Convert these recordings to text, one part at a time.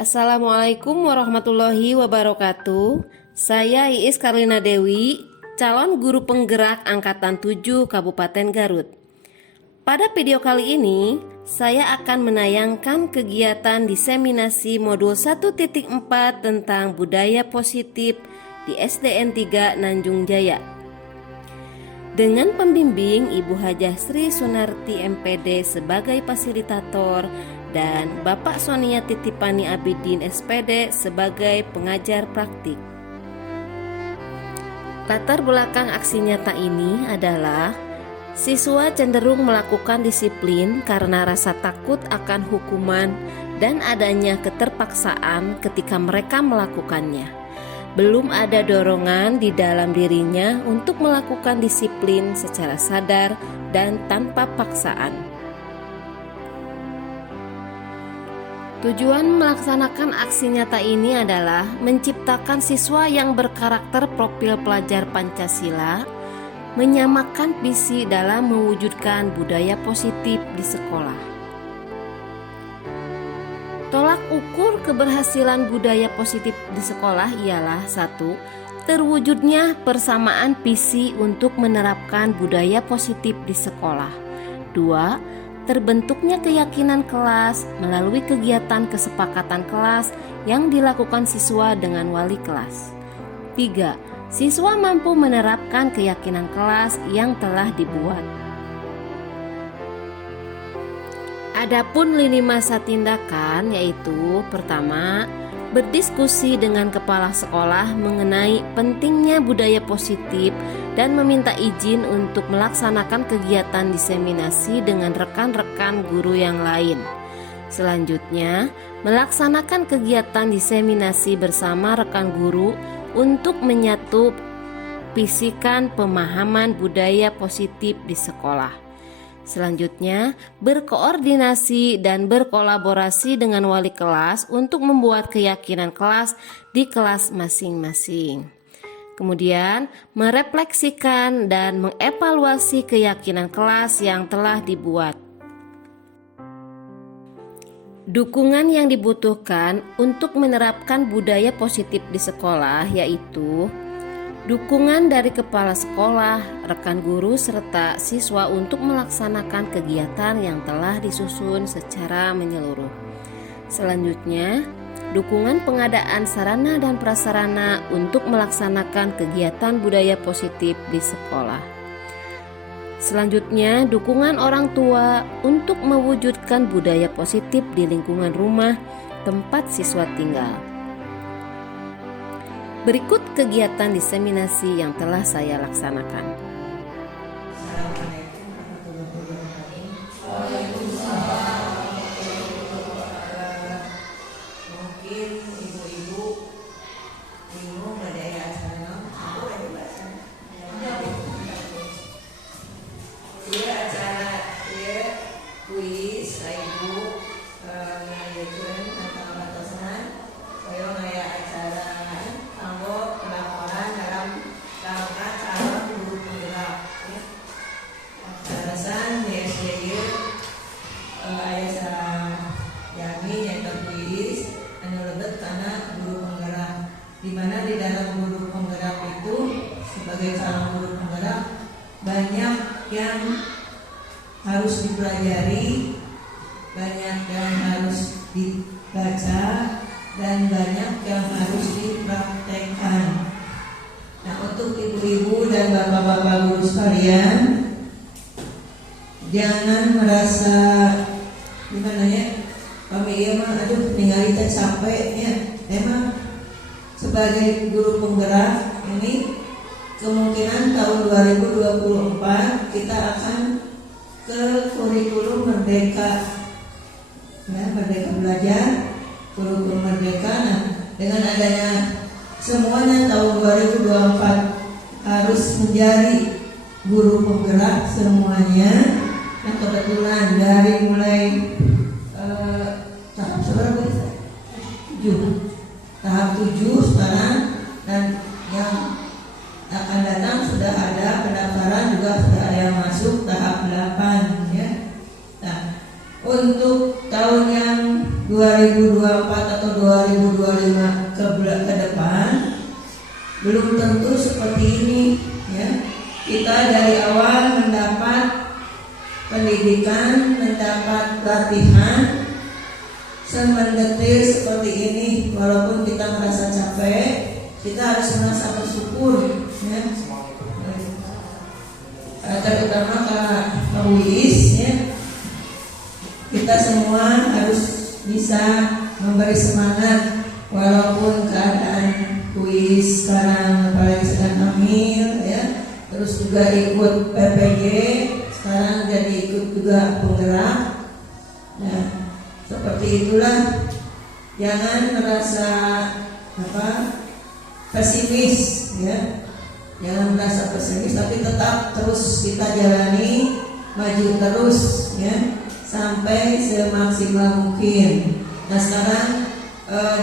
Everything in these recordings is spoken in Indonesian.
Assalamualaikum warahmatullahi wabarakatuh. Saya Iis Karlina Dewi, calon guru penggerak Angkatan 7 Kabupaten Garut. Pada video kali ini, saya akan menayangkan kegiatan diseminasi modul 1.4 tentang budaya positif di SDN 3 Nanjung Jaya. Dengan pembimbing Ibu Hajah Sri Sunarti MPD sebagai fasilitator dan Bapak Sonia Titipani Abidin SPD sebagai pengajar praktik. Latar belakang aksi nyata ini adalah siswa cenderung melakukan disiplin karena rasa takut akan hukuman dan adanya keterpaksaan ketika mereka melakukannya. Belum ada dorongan di dalam dirinya untuk melakukan disiplin secara sadar dan tanpa paksaan. Tujuan melaksanakan aksi nyata ini adalah menciptakan siswa yang berkarakter profil pelajar Pancasila, menyamakan visi dalam mewujudkan budaya positif di sekolah. Tolak ukur keberhasilan budaya positif di sekolah ialah 1. Terwujudnya persamaan visi untuk menerapkan budaya positif di sekolah. 2. Terbentuknya keyakinan kelas melalui kegiatan kesepakatan kelas yang dilakukan siswa dengan wali kelas. 3. Siswa mampu menerapkan keyakinan kelas yang telah dibuat. Adapun lini masa tindakan yaitu pertama, berdiskusi dengan kepala sekolah mengenai pentingnya budaya positif dan meminta izin untuk melaksanakan kegiatan diseminasi dengan rekan-rekan guru yang lain. Selanjutnya, melaksanakan kegiatan diseminasi bersama rekan guru untuk menyatu visikan pemahaman budaya positif di sekolah. Selanjutnya, berkoordinasi dan berkolaborasi dengan wali kelas untuk membuat keyakinan kelas di kelas masing-masing. Kemudian, merefleksikan dan mengevaluasi keyakinan kelas yang telah dibuat. Dukungan yang dibutuhkan untuk menerapkan budaya positif di sekolah yaitu dukungan dari kepala sekolah, rekan guru, serta siswa untuk melaksanakan kegiatan yang telah disusun secara menyeluruh. Selanjutnya, dukungan pengadaan sarana dan prasarana untuk melaksanakan kegiatan budaya positif di sekolah. Selanjutnya, dukungan orang tua untuk mewujudkan budaya positif di lingkungan rumah tempat siswa tinggal. Berikut kegiatan diseminasi yang telah saya laksanakan. Mungkin ibu-ibu bingung budaya acara dia acara dia kuis ibu ngayakeun atau batasan saya ngaya acara kanggo pelaporan dalam calon guru penggerak ya. Batasan DSD aya sajami nyaeta kuis anu lebet karena guru penggerak, di mana di dalam guru penggerak itu sebagai calon guru penggerak banyak yang harus dipelajari, banyak yang harus dibaca, dan banyak yang harus dipraktekkan. Nah, untuk ibu-ibu dan bapak-bapak guru sekalian, jangan merasa gimana ya, kami iya mah aduh ningali teh capek ya. Emang sebagai guru penggerak ini kemungkinan tahun 2024 kita akan ke kurikulum merdeka ya, merdeka belajar, kurikulum merdeka. Nah, dengan adanya semuanya tahun 2024 harus menjadi guru penggerak semuanya. Nah, kebetulan dari mulai tahap seberapa? 7. Tahap 7 sekarang, dan yang akan datang sudah ada pendaftaran, juga sudah ada yang masuk tahap 8 ya. Nah, untuk tahun yang 2024 atau belum tentu seperti ini ya. Kita dari awal mendapat pendidikan, mendapat latihan semendetil seperti ini. Walaupun kita merasa capek, kita harus merasa bersyukur ya. Terutama Kak Uis ya, kita semua harus bisa memberi semangat walaupun keadaan Uis sekarang apalagi sedang hamil ya, terus juga ikut PPG, sekarang jadi ikut juga penggerak. Nah, seperti itulah, jangan merasa pesimis ya. Jangan merasa pesimis, tapi tetap terus kita jalani, maju terus ya, sampai semaksimal mungkin. Nah sekarang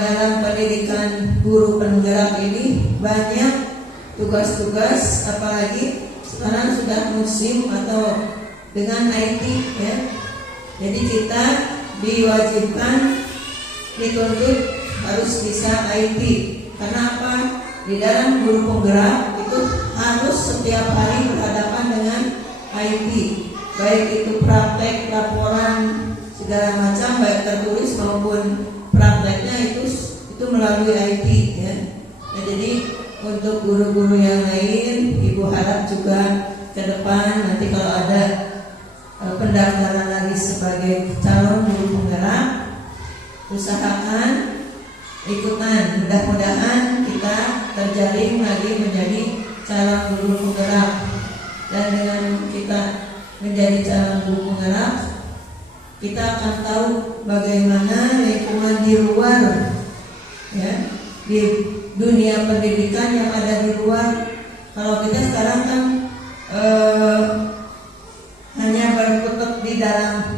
dalam pendidikan guru penggerak ini banyak tugas-tugas, apalagi sekarang sudah musim atau dengan IT ya. Jadi kita diwajibkan, dituntut harus bisa IT. Karena apa? Di dalam guru penggerak itu harus setiap hari berhadapan dengan IT, baik itu praktek, laporan, segala macam, baik tertulis maupun prakteknya itu melalui IT ya. Ya, jadi untuk guru-guru yang lain, Ibu harap juga ke depan nanti kalau ada pendaftaran lagi sebagai calon guru penggerak, usahakan ikutan. Mudah-mudahan kita terjalin lagi menjadi calon guru penggerak. Dan dengan kita menjadi calon guru penggerak, kita akan tahu bagaimana lingkungan di luar ya, di dunia pendidikan yang ada di luar. Kalau kita sekarang kan hanya berkutat di dalam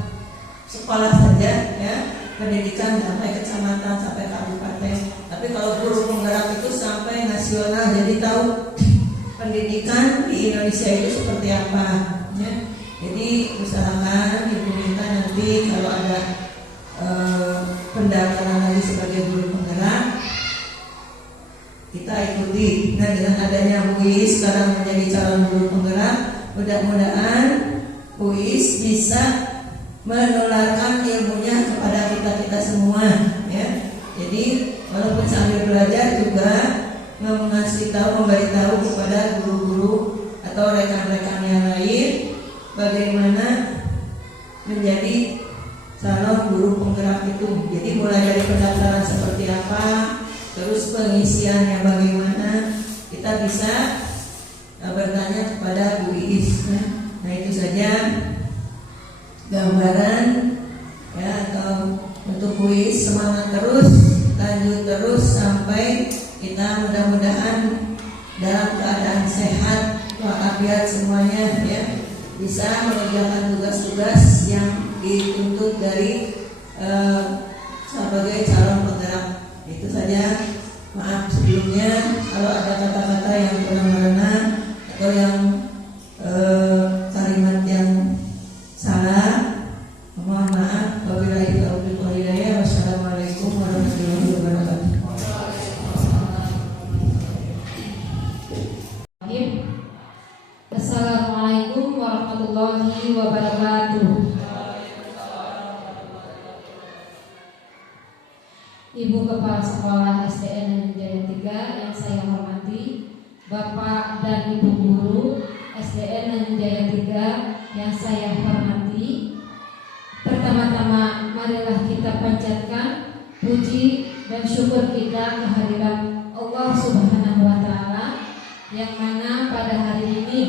sekolah saja ya, pendidikan sampai kecamatan, sampai kabupaten. Tapi kalau guru penggerak itu sampai nasional, jadi tahu pendidikan di Indonesia itu seperti apa ya. Jadi usahakan Ibu minta nanti kalau ada pendaftaran lagi sebagai guru penggerak, kita ikuti. Nah dengan adanya UIS sekarang menjadi calon guru penggerak, mudah-mudahan UIS bisa menularkan ilmunya kepada kita semua ya. Jadi walaupun sambil belajar juga mengasih tahu, memberitahu kepada guru-guru atau rekan-rekan yang lain bagaimana menjadi calon guru penggerak itu. Jadi mulai dari pendaftaran seperti apa, terus pengisiannya bagaimana, kita bisa bertanya kepada Bu Iis. Nah itu saja gambaran ya, atau untuk Bu Iis semangat terus, lanjut terus sampai kita mudah-mudahan dalam keadaan sehat walafiat semuanya ya, bisa mengerjakan tugas-tugas yang dituntut dari sebagai calon penggerak. Itu saja. Maaf sebelumnya kalau ada kata-kata yang kurang berkenan atau yang kalimat yang salah, mohon maaf. Wabillahi taufiq wal hidayah. Wassalamualaikum warahmatullahi wabarakatuh. Assalamualaikum warahmatullahi wabarakatuh. Ibu Kepala Sekolah SDN Jaya 3 yang saya hormati, Bapak dan Ibu Guru SDN Jaya 3 yang saya hormati. Pertama-tama marilah kita panjatkan puji dan syukur kita kehadiran Allah Subhanahu wa Ta'ala, yang mana pada hari ini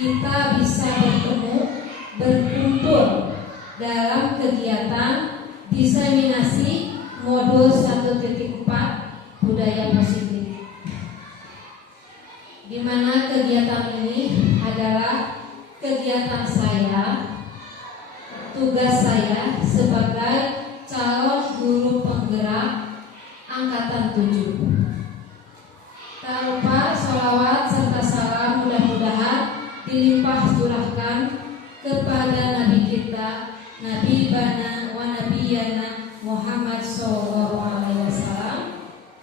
kita bisa berkumpul dalam kegiatan diseminasi modul 1.4 budaya positif, di mana kegiatan ini adalah kegiatan saya, tugas saya sebagai calon guru penggerak angkatan 7. Tak lupa sholawat serta salam mudah-mudahan dilimpah curahkan kepada Nabi kita, Nabi Bana wa Nabiyana Muhammad SAW,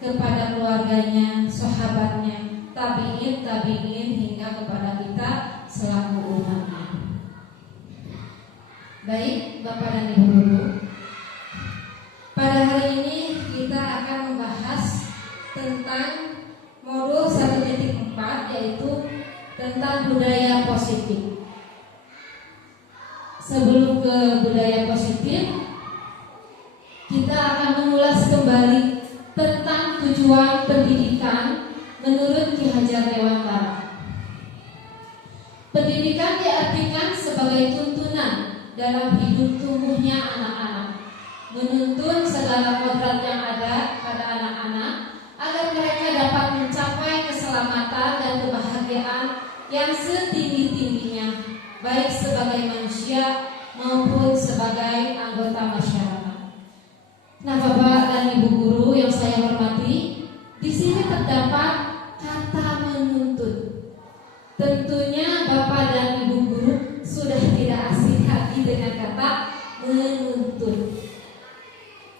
kepada keluarganya, sahabatnya, Pada hari ini kita akan membahas tentang modul 1.4, yaitu tentang budaya positif. Sebelum ke budaya positif, kita akan mengulas kembali tentang tujuan pendidikan menurut Ki Hajar Dewantara. Pendidikan diartikan sebagai tuntunan dalam hidup tumbuhnya anak-anak, menuntun segala kodrat yang ada pada anak-anak agar mereka dapat mencapai keselamatan dan kebahagiaan yang setinggi-tingginya, baik sebagai manusia maupun sebagai anggota masyarakat. Nah, Bapak dan Ibu guru yang saya hormati, di sini terdapat kata menuntut. Tentunya Bapak dan Ibu guru sudah tidak asing lagi dengan kata menuntut.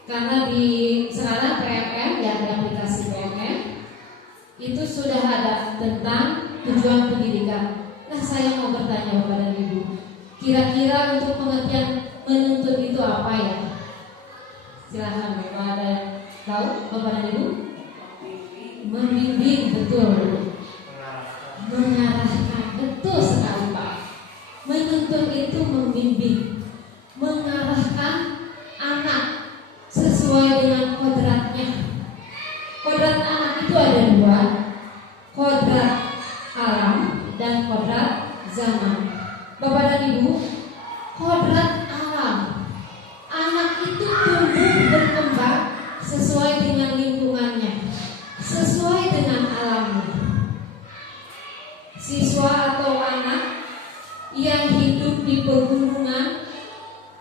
Karena di sekarang PMM, ya, di aplikasi PMM itu sudah ada tentang tujuan pendidikan. Nah, saya mau bertanya Bapak dan Ibu, kira-kira untuk pengertian menuntut itu apa ya? Silahkan Bapak, ada yang tahu Bapak dan Ibu? Membimbing, betul. Mengarahkan, betul sekali Pak. Menuntun itu membimbing, mengarahkan anak sesuai dengan kodratnya. Kodrat anak itu ada dua, kodrat alam dan kodrat zaman. Bapak dan Ibu, kodrat alam, anak itu tumbuh berkembang sesuai dengan lingkungannya, sesuai dengan alamnya. Siswa atau anak yang hidup di pegunungan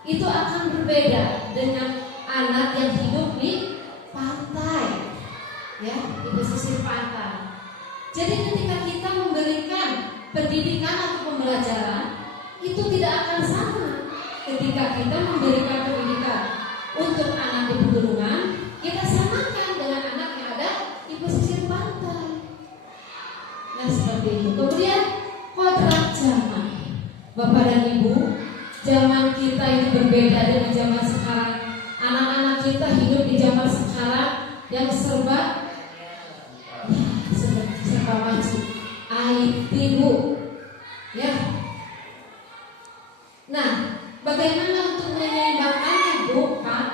itu akan berbeda dengan anak yang hidup di pantai, ya, di pesisir pantai. Jadi ketika kita memberikan pendidikan atau pembelajaran, itu tidak akan sama ketika kita memberikan pendidikan untuk anak di pegunungan, kita samakan dengan anak yang ada di pesisir pantai. Nah, seperti itu. Kemudian kodrat zaman. Bapak dan Ibu, zaman kita itu berbeda dengan zaman sekarang. Anak-anak kita hidup di zaman sekarang yang serba maju, IT, Bu. Ya. Nah, bagaimana untuk menyeimbangkannya, Bu, Pak?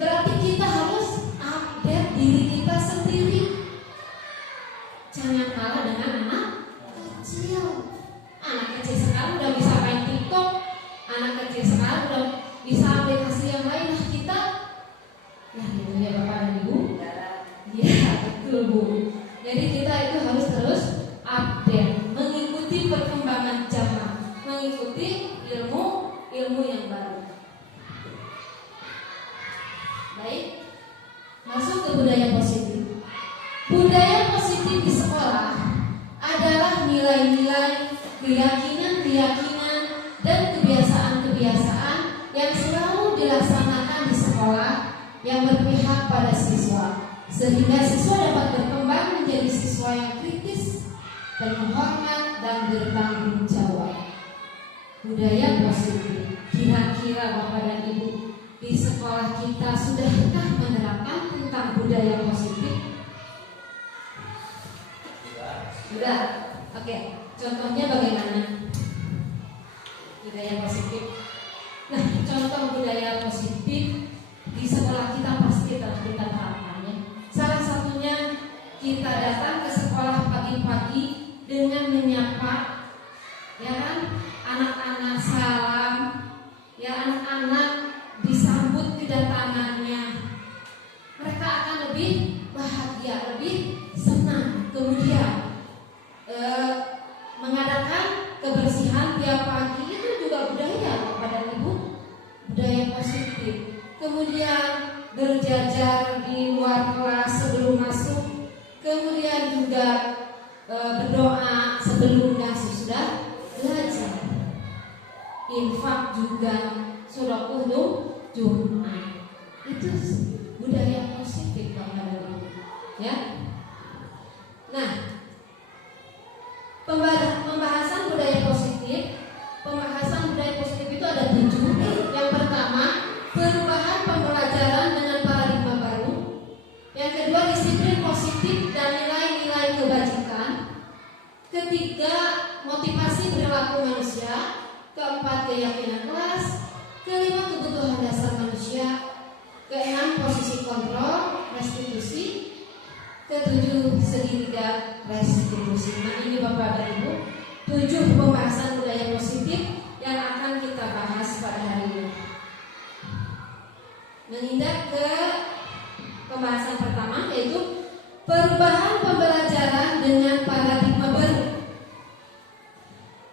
Berarti kita harus update diri kita sendiri. Jangan kalah dengan anak kecil. Anak kecil sekarang udah bisa main TikTok, anak kecil sekarang udah bisa aplikasi yang lain. Nah, kita, ya gitu ya Bapak dan Ibu. Ya, betul Bu. Jadi kita itu harus terus update, mengikuti perkembangan zaman, mengikuti ilmu yang baru. Baik, masuk ke budaya positif. Budaya positif di sekolah adalah nilai-nilai, keyakinan-keyakinan, dan kebiasaan-kebiasaan yang selalu dilaksanakan di sekolah yang berpihak pada siswa, sehingga siswa dapat berkembang menjadi siswa yang kritis, terhormat, dan bertanggung jawab. Budaya positif. Kira-kira Bapak dan Ibu di sekolah kita sudahkah menerapkan tentang budaya positif? Sudah. Oke. Contohnya bagaimana? Budaya positif. Nah, contoh budaya positif di sekolah kita pasti telah kita terapkannya. Salah satunya kita datang ke sekolah pagi-pagi dengan menyapa, ya kan? Anak-anak salam, ya, anak-anak disambut kedatangannya. Mereka akan lebih bahagia, lebih senang. Kemudian mengadakan kebersihan tiap pagi itu juga budaya pada Ibu, budaya positif. Kemudian berjajar di luar kelas sebelum masuk. Kemudian juga berdoa sebelum dan sesudah belajar. Infak juga, sedekah Jumat. Itu budaya positif Bapak dan Ibu. Ya. Nah, pembahasan budaya positif. Pembahasan budaya positif itu ada 7. Yang pertama, perubahan pembelajaran dengan ke-7 segitiga restitusi. Nah, ini Bapak dan Ibu, 7 pembahasan budaya positif yang akan kita bahas pada hari ini. Menginjak ke pembahasan pertama, yaitu perubahan pembelajaran dengan paradigma baru.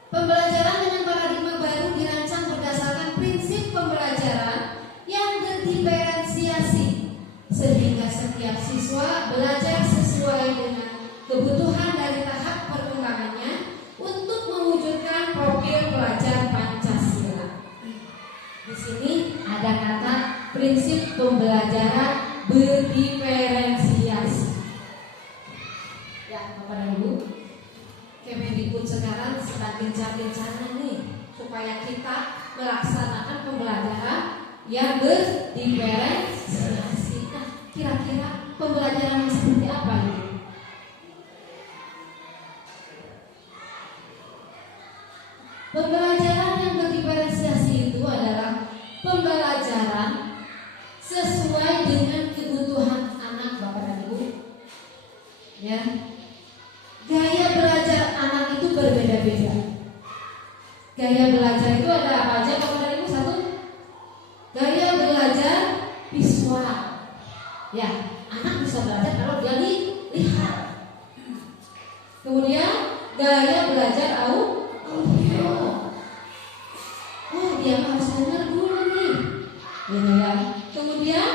Pembelajaran dengan paradigma baru dirancang berdasarkan prinsip pembelajaran yang berdiferensiasi, sehingga setiap siswa belajar sesuai dengan kebutuhan dari tahap perkembangannya untuk mewujudkan profil pelajar Pancasila. Di sini ada kata prinsip pembelajaran berdiferensiasi. Ya, Bapak dan Ibu, Kemendikbud sekarang sedang gencar-gencarnya nih supaya kita melaksanakan pembelajaran yang berdiferensiasi. Nah, kira-kira pembelajaran yang seperti apa ini? Pembelajaran yang berdiferensiasi itu adalah pembelajaran sesuai dengan kebutuhan anak, Bapak dan Ibu. Ya. Gaya belajar anak itu berbeda-beda. Gaya belajar itu ada apa aja, Bapak dan Ibu? Satu, gaya belajar visual. Ya, anak bisa belajar kalau dia lihat. Kemudian gaya belajar audio. Oh, dia harus dengar dulu nih. Gitu ya. Kemudian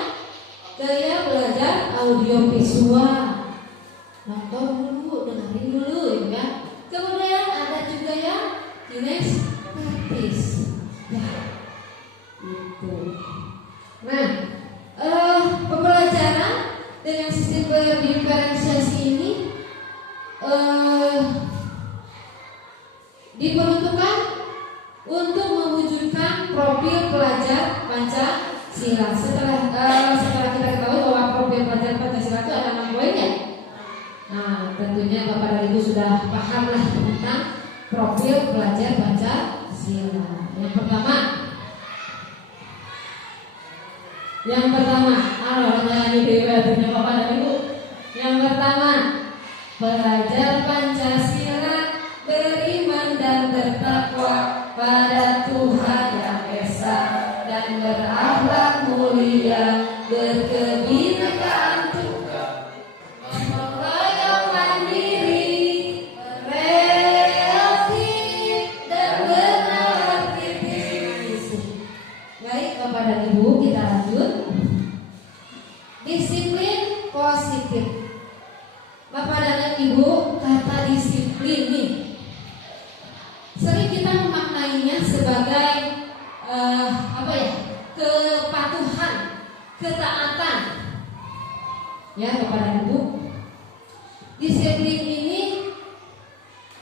gaya belajar audio visual. Nonton dulu, dengerin dulu, ya. Kemudian ada juga yang kinestetis. Ya, itu. Nah, pembelajaran dengan sistem berdiferensiasi ini diperuntukkan untuk mewujudkan profil pelajar Pancasila. Setelah kita ketahui bahwa profil pelajar Pancasila itu ada 6 poin ya. Nah, tentunya Bapak dan Ibu sudah paham lah tentang profil pelajar Pancasila. Yang pertama, nyanyi dewa Bapak dan Ibu. Yang pertama, pelajar Pancasila beriman dan bertakwa pada Tuhan Yang Esa dan berakhlak mulia, berkebinekaan tunggal, memperlayang mandiri, kreatif dan berarti visi. Baik Bapak dan Ibu, kita lanjut. Disiplin positif. Bapak dan Ibu, kata disiplin nih sering kita memaknainya sebagai kepatuhan, ketaatan. Ya Bapak dan Ibu, disiplin ini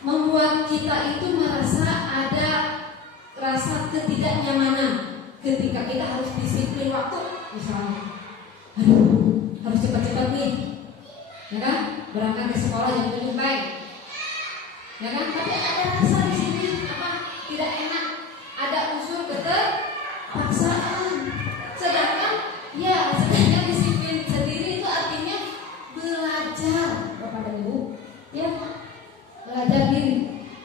membuat kita itu merasa ada rasa ketidaknyamanan ketika kita harus disiplin waktu, misalnya, harus cepat-cepat nih, ya kan? Berangkat ke sekolah jam 7 pagi, ya kan? Tapi ada rasa di sini tidak enak, ada unsur keterpaksaan. Sedangkan disiplin sendiri itu artinya belajar, Bapak dan Ibu, ya, belajar diri.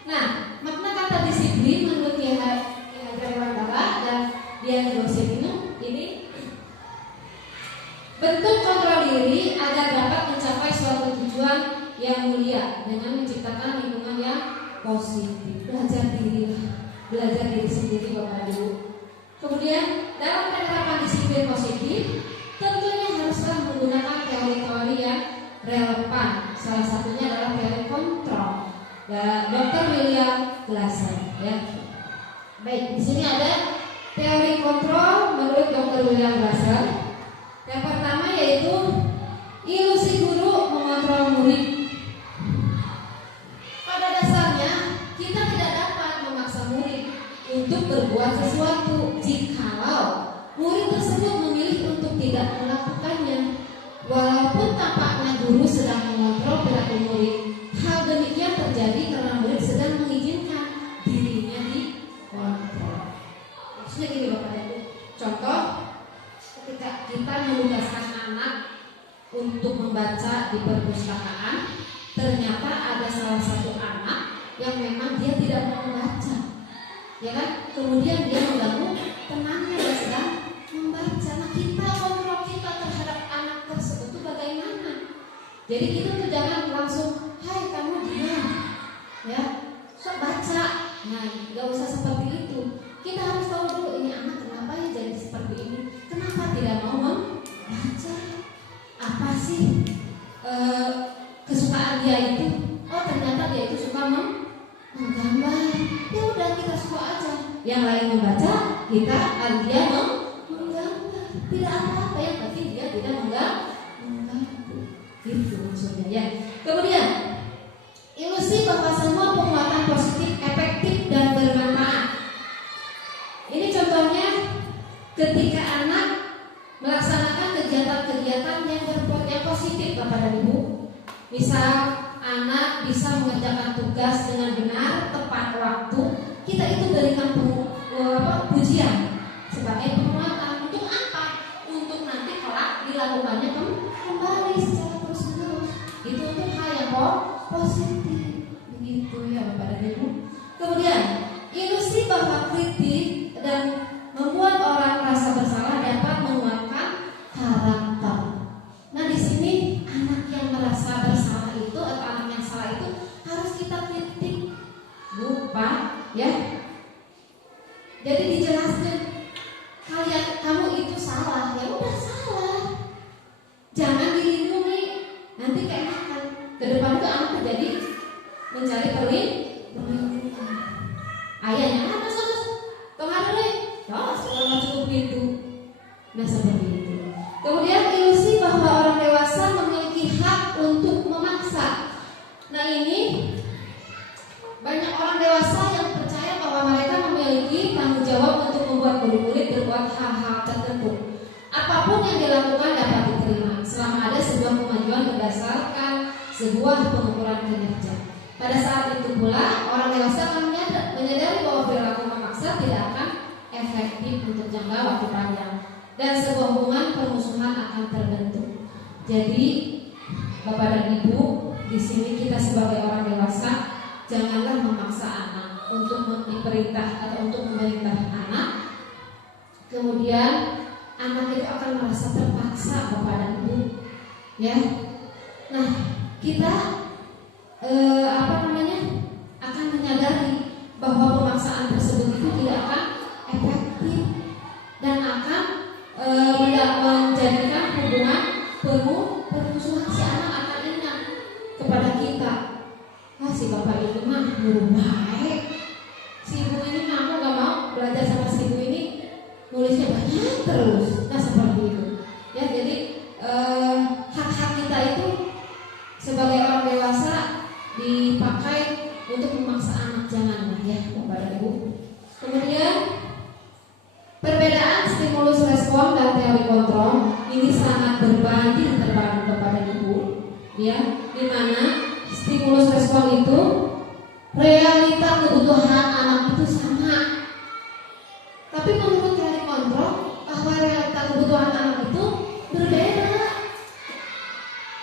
Nah, makna kata disiplin menurut Ki Hajar Dewantara dan Dian Gosipinu ini bentuk kontrol diri agar dapat mencapai suatu tujuan yang mulia dengan menciptakan lingkungan yang positif. Belajar diri sendiri, Bapak dan Ibu. Kemudian dalam penerapan disiplin positif tentunya haruslah menggunakan teori-teori yang relevan. Salah satunya adalah teori kontrol Dr. William Glasser, ya. Baik, di sini ada teori kontrol menurut Dr. William Glasser. Yang pertama yaitu ilusi guru mengontrol murid. Pada dasarnya kita tidak dapat memaksa murid untuk berbuat sesuatu jikalau murid tersebut memilih untuk tidak melakukannya. Walaupun tampaknya guru sedang mengontrol perilaku murid, hal demikian terjadi karena murid sedang mengizinkan dirinya dikontrol. Maksudnya gini Bapak Ibu, contoh ketika kita menugaskan anak untuk membaca di perpustakaan, ternyata ada salah satu anak yang memang dia tidak mau membaca, ya kan? Kemudian dia mengganggu temannya yang sedang membaca. Nah, kita kontrol kita terhadap anak tersebut itu bagaimana? Jadi kita tuh jangan langsung, hai kamu diam, ya, sok baca. Nah, nggak usah seperti itu. Kita harus tahu dulu ini anak kenapa ya jadi seperti ini, kenapa tidak mau membaca, apa sih kesukaan dia itu? Oh ternyata dia itu suka menggambar. Ya udah kita suka aja. Yang lain membaca, kita dia menggambar. Tidak apa-apa, yang penting dia tidak menggambar. Itu maksudnya ya. Kemudian ilusi bahwa semua penguatan positif efektif dan bermanfaat. Ini contohnya ketika anak melaksanakan kegiatan-kegiatan yang positif Bapak dan Ibu. Misal anak bisa mengerjakan tugas dengan benar tepat waktu, kita itu berikan pujian sebagai penguatan. Untuk apa? Untuk nanti kelak dilakukannya kembali secara terus-menerus. Itu untuk hal yang positif. Begitu ya Bapak dan Ibu. Kemudian ilusi bahwa kritik dan membuat orang merasa bersalah dapat menguatkan karakter. Nah di sini anak yang merasa bersalah itu atau anak yang salah itu harus kita kritik, lupa ya. Jadi dijelaskan, kamu itu salah, ya udah salah. Jangan dilindungi, nanti keenakan. Kedepan itu anak terjadi mencari perlindungan. Ayahnya mana terus? Tengah dulu, sekolah cukup pintu. Nah seperti itu. Kemudian ilusi bahwa orang dewasa memiliki hak untuk memaksa. Nah ini banyak orang dewasa yang percaya bahwa mereka memiliki tanggung jawab untuk membuat murid-murid berbuat hal-hal tertentu. Apapun yang dilakukan dapat diterima selama ada sebuah kemajuan berdasarkan sebuah pengukuran kinerja. Pada saat itu pula orang dewasa akan menyadari bahwa perilaku memaksa tidak akan efektif untuk jangka waktu panjang dan sebuah hubungan permusuhan akan terbentuk. Jadi Bapak dan Ibu, di sini kita sebagai orang dewasa janganlah memaksa anak untuk diperintah atau untuk memerintah anak. Kemudian anak itu akan merasa terpaksa Bapak dan Ibu. Ya. Nah, kita akan menyadari bahwa pemaksaan tersebut itu tidak akan efektif dan akan menjadikan hubungan permusuhan. Si anak akan ingat kepada kita, si bapak ini mah nyuruh baik, si ibu ini mah aku gak mau belajar sama si ibu ini, nulisnya banyak terus. Nah seperti itu ya. Jadi hak-hak kita itu sebagai orang dewasa dipakai untuk memaksa anak, jangan ya Bapak dan Ibu. Kemudian perbedaan stimulus respon dan teori kontrol ini sangat berbanding terbalik Bapak dan Ibu, ya, di mana stimulus respon itu realita kebutuhan anak itu sama, tapi menurut teori kontrol bahwa realita kebutuhan anak itu berbeda.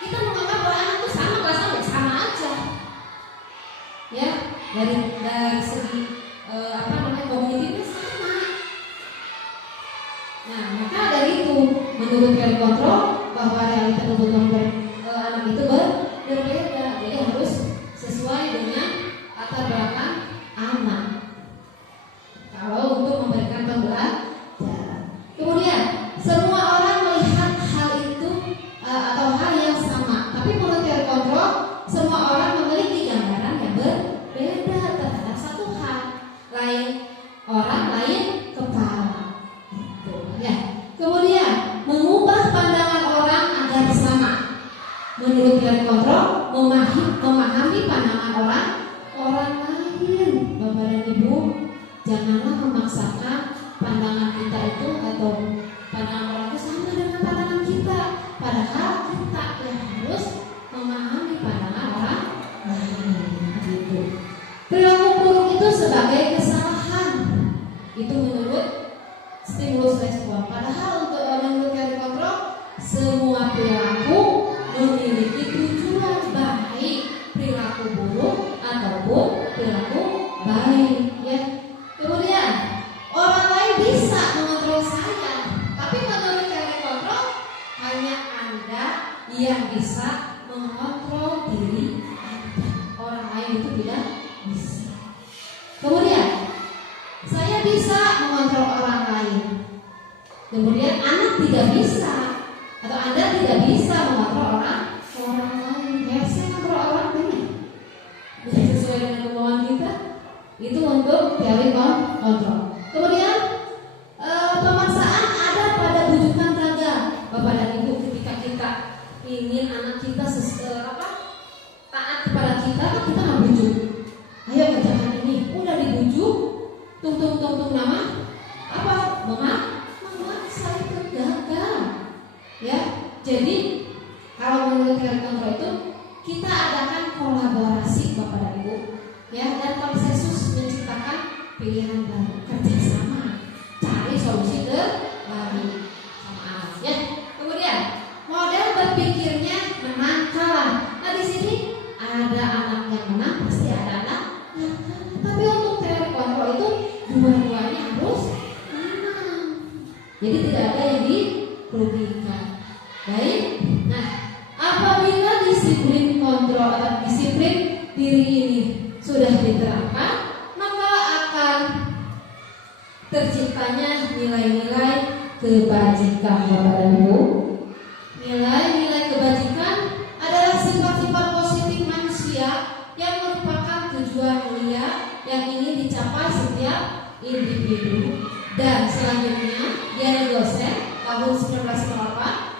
Kita menganggap bahwa anak itu sama, kelasnya sama aja, ya, dari segi kognitifnya sama. Nah, maka dari itu menurut teori kontrol bahwa realita kebutuhan anak itu berbeda. Jadi harus sesuai dengan latar belakang anak kalau untuk memberikan pembelajaran. Kemudian semua orang melihat hal itu atau hal yang sama, tapi menurut teori kontrol semua orang memiliki gambaran yang berbeda terhadap satu hal. Lain orang, lain kepala. Gitu, ya. Kemudian mengubah pandangan orang agar sama. Menurut teori kontrol memahami pandangan orang lain. Bapak dan Ibu, janganlah memaksakan pandangan kita itu atau pandangan orang itu sama dengan pandangan kita. Padahal kita yang harus memahami pandangan orang lain. Gitu. Perilaku buruk itu sebagai kesalahan. Itu menurut stimulus respon. Padahal menurut teori kontrol semua perilaku yang bisa mengontrol diri Anda. Orang lain itu tidak bisa. Kemudian saya bisa mengontrol orang lain. Kemudian anak tidak bisa, atau Anda tidak bisa mengontrol orang lain. Ya, saya mengontrol orang lain. Jadi sesuai dengan kemauan kita. Itu untuk teori kontrol. Kemudian pemaksaan ada pada bujukan raga. Bapak dan Ibu, ketika kita ingin anak kita taat kepada kita, kan kita nggak bujuk. Ayo kerjakan ini, udah dibujuk, tung nama apa? Memaksa itu gagal. Ya, jadi kalau menurut teori kontrol itu kita adakan kolaborasi Bapak dan Ibu, ya, dan konsensus menciptakan pilihan baru, kerjasama, cari solusi terbaru sama anak, ya. Kemudian model berpikirnya menang kalah. Nah di sini ada anak yang menang, pasti ada anak yang kalah. Tapi untuk teori kontrol itu dua-duanya harus menang. Jadi tidak ada yang dirugikan. Baik. Nah, apabila disiplin kontrol atau disiplin diri ini sudah diterapkan, maka akan terciptanya nilai-nilai kebajikan Bapak dan Ibu. Nilai-nilai kebajikan adalah sifat-sifat positif manusia yang merupakan tujuan mulia yang ingin dicapai setiap individu. Dan selanjutnya, Diana Gosen tahun 1998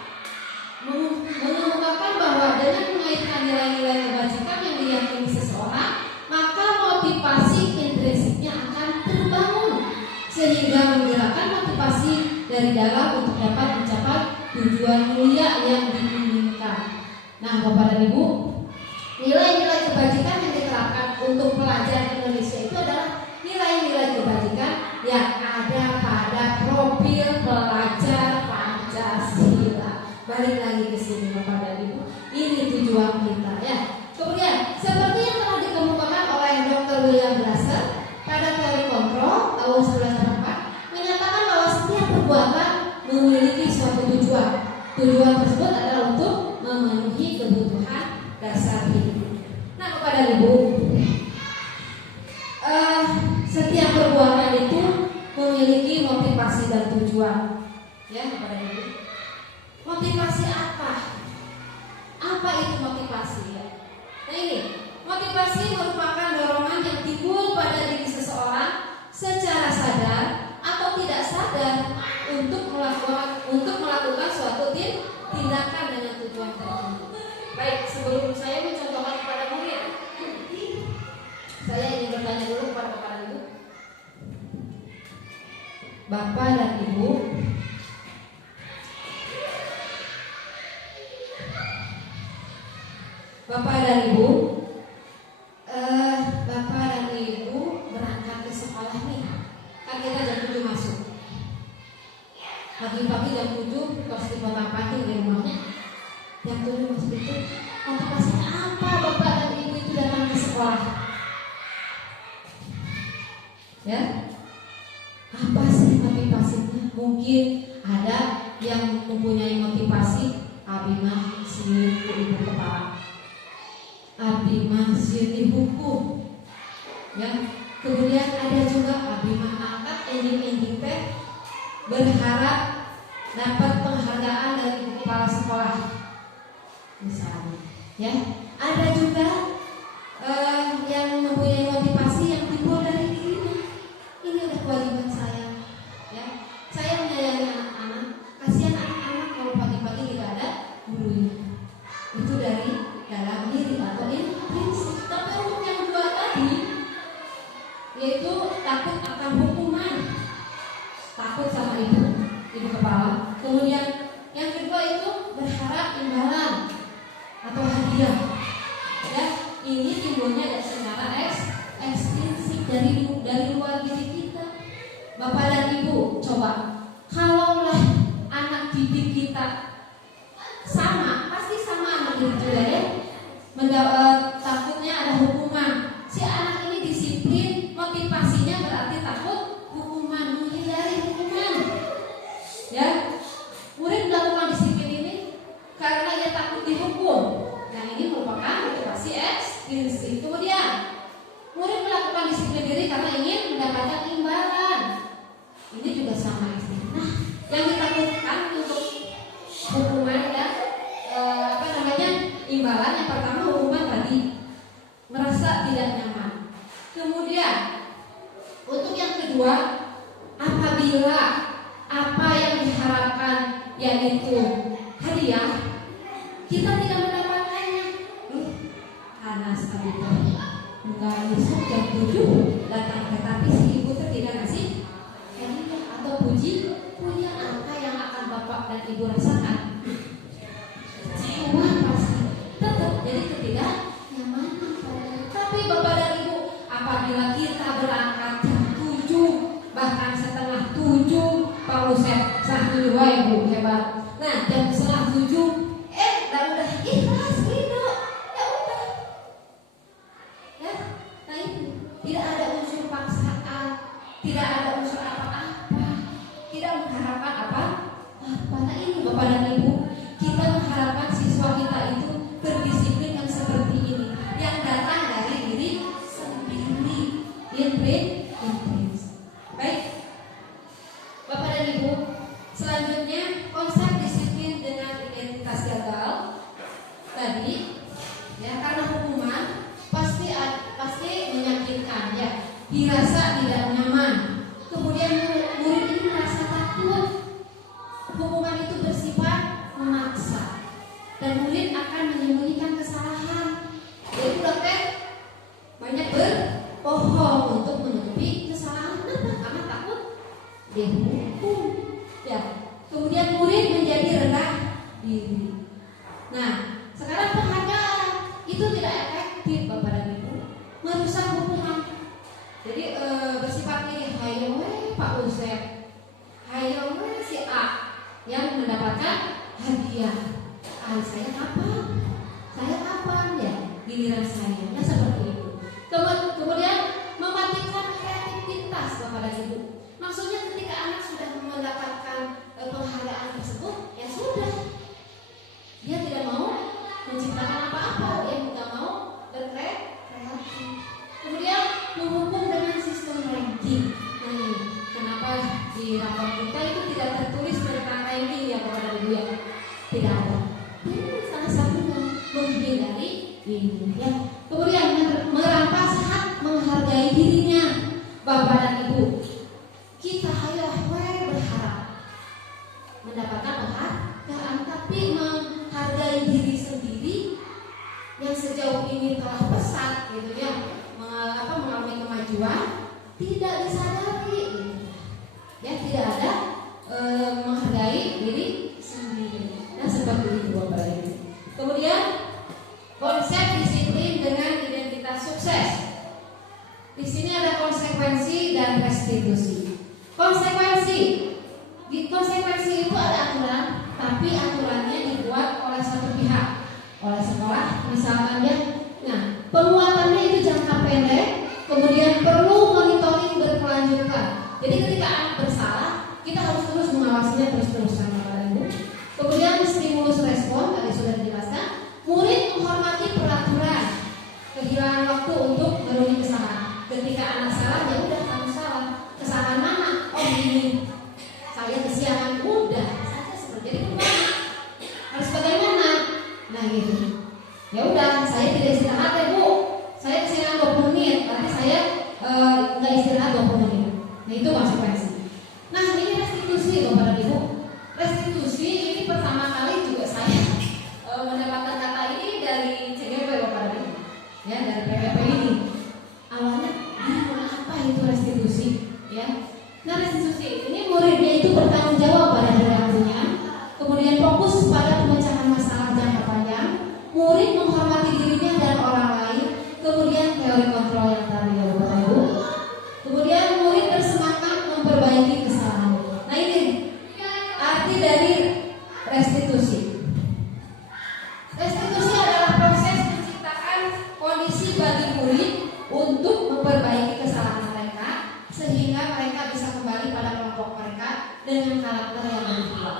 mengemukakan bahwa dengan mengaitkan nilai-nilai kebajikan yang diyakini seseorang, maka motivasi intrinsiknya akan terbangun sehingga menggerakkan motivasi dari dalam untuk dapat mencapai tujuan mulia yang diinginkan. Nah, Bapak dan Ibu, nilai-nilai kebajikan yang diterapkan untuk pelajar Indonesia itu adalah nilai-nilai kebajikan yang ada pada profil pelajar Pancasila. Balik lagi ke sini Bapak dan Ibu, ini tujuan kita, ya. Kemudian seperti yang telah dikemukakan oleh Dr. William Glasser pada teori kontrol tahun 1984 menyatakan bahwa setiap perbuatan memiliki suatu tujuan. Tujuan tersebut adalah untuk memenuhi kebutuhan dasar hidup. Nah Bapak dan Ibu, setiap perbuatan itu memiliki motivasi dan tujuan, ya Bapak dan Ibu. Motivasi apa? Apa itu motivasi, ya? Nah ini, motivasi merupakan dorongan yang timbul pada diri seseorang secara sadar atau tidak sadar untuk melakukan suatu tindakan dengan tujuan tertentu. Baik, sebelum saya mencontohkan kepada murid, saya ingin bertanya dulu kepada Bapak dan Ibu. Bapak dan Ibu, Bapak dan Ibu berangkat ke sekolah nih. Kan kita jam 7 masuk. Pagi-pagi jam 7 harus dipotong-potong di rumahnya. Jam 7 masuk itu motivasinya apa Bapak dan Ibu itu datang ke sekolah? Ya? Apa sih motivasinya? Mungkin ada yang mempunyai motivasi Abimah siun ibu kepala, Abimah siun buku, ya. Kemudian ada juga Abimah angkat ending teh berharap dapat penghargaan dari kepala sekolah, misalnya, ya. Ada juga yang mempunyai motivasi yang timbul dari dirinya. Ini adalah kewajiban saya, ya. Saya menyayangi anak-anak. Kasihan anak-anak kalau pagi-pagi tidak ada gurunya. Itu dari dalam diri atau intrinsik. Tapi untuk yang kedua tadi, yaitu takut akan hukuman, takut sama ibu kepala. Kemudian yang kedua itu berharap imbalan atau hadiah. Ya, ini timbulnya secara ekstrinsik dari luar diri kita. Bapak dan Ibu, coba kalaulah anak didik kita sama, pasti sama anak didik juga, ya. Takutnya ada hukuman. Si anak ini disiplin, motivasinya berarti takut hukuman, menghindari hukuman. Ya, murid melakukan disiplin ini karena ia takut karena ingin mendapatkan imbalan. Ini juga sama SD. Nah, yang ditakutkan untuk hukuman dan imbalan, yang pertama hukuman tadi merasa tidak nyaman. Kemudian untuk yang kedua, apabila apa yang diharapkan yaitu hadiah kita tidak mendapatkannya, panas sekali. Enggak besok jam 7 datang, tetapi si ibu tidak ngasih hadiah atau punya apa yang akan bapak dan ibu rasakan? Kecewa pasti, tetap jadi ketidaknyamanan. Tapi bapak dan ibu, apabila kita berangkat jam 7 bahkan setengah 7, Pak Usep setengah 7 ya Bu, hebat. Nah jam setengah 7 udah ikhlas gitu, ya udah ya. Nah itu tidak ada unsur paksaan, tidak ada unsur apa-apa, tidak mengharapkan apa. Nah ini bapak dan ibu, kita mengharapkan siswa kita itu berdisiplin yang seperti ini, yang datang dari diri sendiri, intrinsik. Baik bapak dan ibu, selanjutnya konsep disiplin dengan identitas gagal tadi ya, karena hukuman pasti menyakitkan ya, dirasa tidak nyaman. Kemudian murid ini merasa takut. Hukuman itu bersifat memaksa dan murid akan menyembunyikan kesalahan. Jadi dokter banyak berbohong untuk menutupi kesalahan. Kenapa? Karena takut dihukum ya. Kemudian murid menjadi rendah diri. Nah, sekarang penghargaan itu tidak efektif bapak dan ibu, merusak hubungan. Jadi bersifat ini, hayo Pak Usep, hayo si A yang mendapatkan hadiah. Saya kapan ya giliran saya? Nah seperti itu. Kemudian mematikan kreativitas bapak dan ibu. Maksudnya ketika anak sudah mendapatkan penghargaan tersebut, ya sudah, dia tidak mau menciptakan apa-apa, dia tidak mau berkreasi. Kemudian menghukum dengan sistem ranking. Nah ini kenapa di rapor kita itu tidak tertulis tentang ranking ya bapak dan ibu ya? Tidak ada. Ini salah satunya menghindari ini ya. Kemudian merampas hak menghargai dirinya bapak dan ibu. Kita berharap mendapatkan penghargaan, tapi menghargai diri sendiri yang sejauh ini telah pesat gitu ya, mengalami kemajuan tidak disadari gitu. Ya tidak ada menghargai diri sendiri. Nah seperti itu bapak ibu. Kemudian konsep disiplin dengan identitas sukses. Di sini ada konsekuensi dan restitusi. Konsekuensi itu ada aturan, tapi aturannya dibuat oleh satu pihak, oleh sekolah misalkan ya. Nah, penguatannya itu jangka pendek, kemudian perlu monitoring berkelanjutan. Jadi ketika anak bersalah, kita harus terus mengawasinya terus-terusan bapak ibu. Kemudian stimulus respon tadi sudah dijelaskan. Murid menghormati peraturan, kehilangan waktu untuk memenuhi kesalahan. Ketika anak salah, ya udah kamu salah. Kesalahan mana? Oh ini saya kesiangan, udah saja seperti itu. Harus bagaimana? Nah gitu. Ya udah, saya tidak istirahat ya Bu. Saya kesiangan 20 menit, berarti saya nggak istirahat 20 menit. Nah itu konsekuensi. Nah ini restitusi bapak dan ibu. Restitusi ini pertama kali juga saya mendapatkan kata ini dari CGP bapak dan ibu. Ya dari PPP ini. Awalnya apa itu restitusi? Ya. Nah restitusi ini muridnya itu bertanggung jawab pada perilakunya, kemudian fokus pada pemecahan masalah jangka panjang, murid menghormati dirinya dan orang lain, kemudian teori kontrol yang tadi ya bapak ibu, kemudian murid bersemangat memperbaiki kesalahan. Nah ini arti dari restitusi. Restitusi adalah proses menciptakan kondisi bagi murid untuk memperbaiki kesalahan mereka sehingga mereka bisa kembali pada kelompok mereka dengan karakter yang lebih kuat.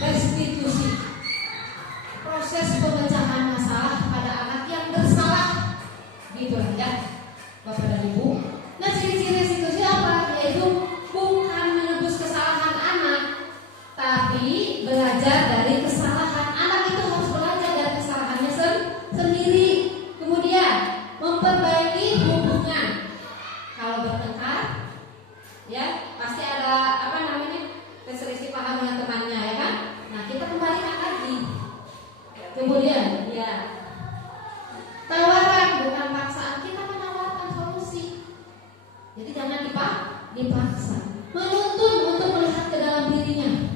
Restitusi, proses pemecahan masalah pada anak yang bersalah, gitu ya, bapak dan ibu. Nah definisi restitusi apa? Yaitu bukan menebus kesalahan anak, tapi belajar dari kesalahan. Anak itu harus belajar dari kesalahannya sendiri. Kemudian memperbaiki hubungan. Kalau bertengkar, ya pasti ada perselisih paham dengan temannya, ya kan? Nah, kita kembalikan lagi. Kemudian, ya tawaran bukan paksaan, kita menawarkan solusi. Jadi jangan dipaksa. Menuntun untuk melihat ke dalam dirinya.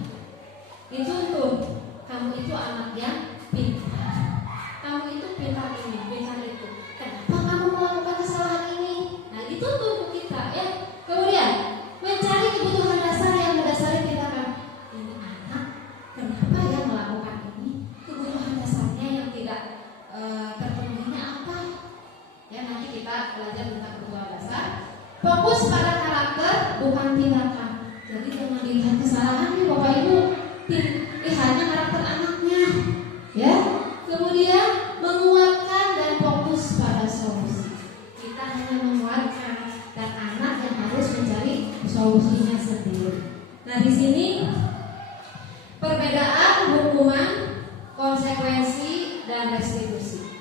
Dituntun, kamu itu anak yang pintar. Kamu itu pintar ini, pintar itu. Kenapa kamu melakukan kesalahan ini? Nah, dituntun ke kita, ya. Kemudian mencari kebutuhan dasar yang mendasari tindakan. Ini anak, kenapa ya melakukan ini? Kebutuhan dasarnya yang tidak terpenuhinya apa? Ya, nanti kita belajar tentang kebutuhan dasar. Fokus pada karakter, bukan tindakan. Jadi jangan dilihat kesalahannya, Bapak Ibu. Lihatnya karakter anaknya, ya. Kemudian menguatkan dan fokus pada solusi. Kita hanya menguatkan dan anak yang harus mencari solusinya sendiri. Nah, di sini perbedaan hukuman, konsekuensi dan restitusi.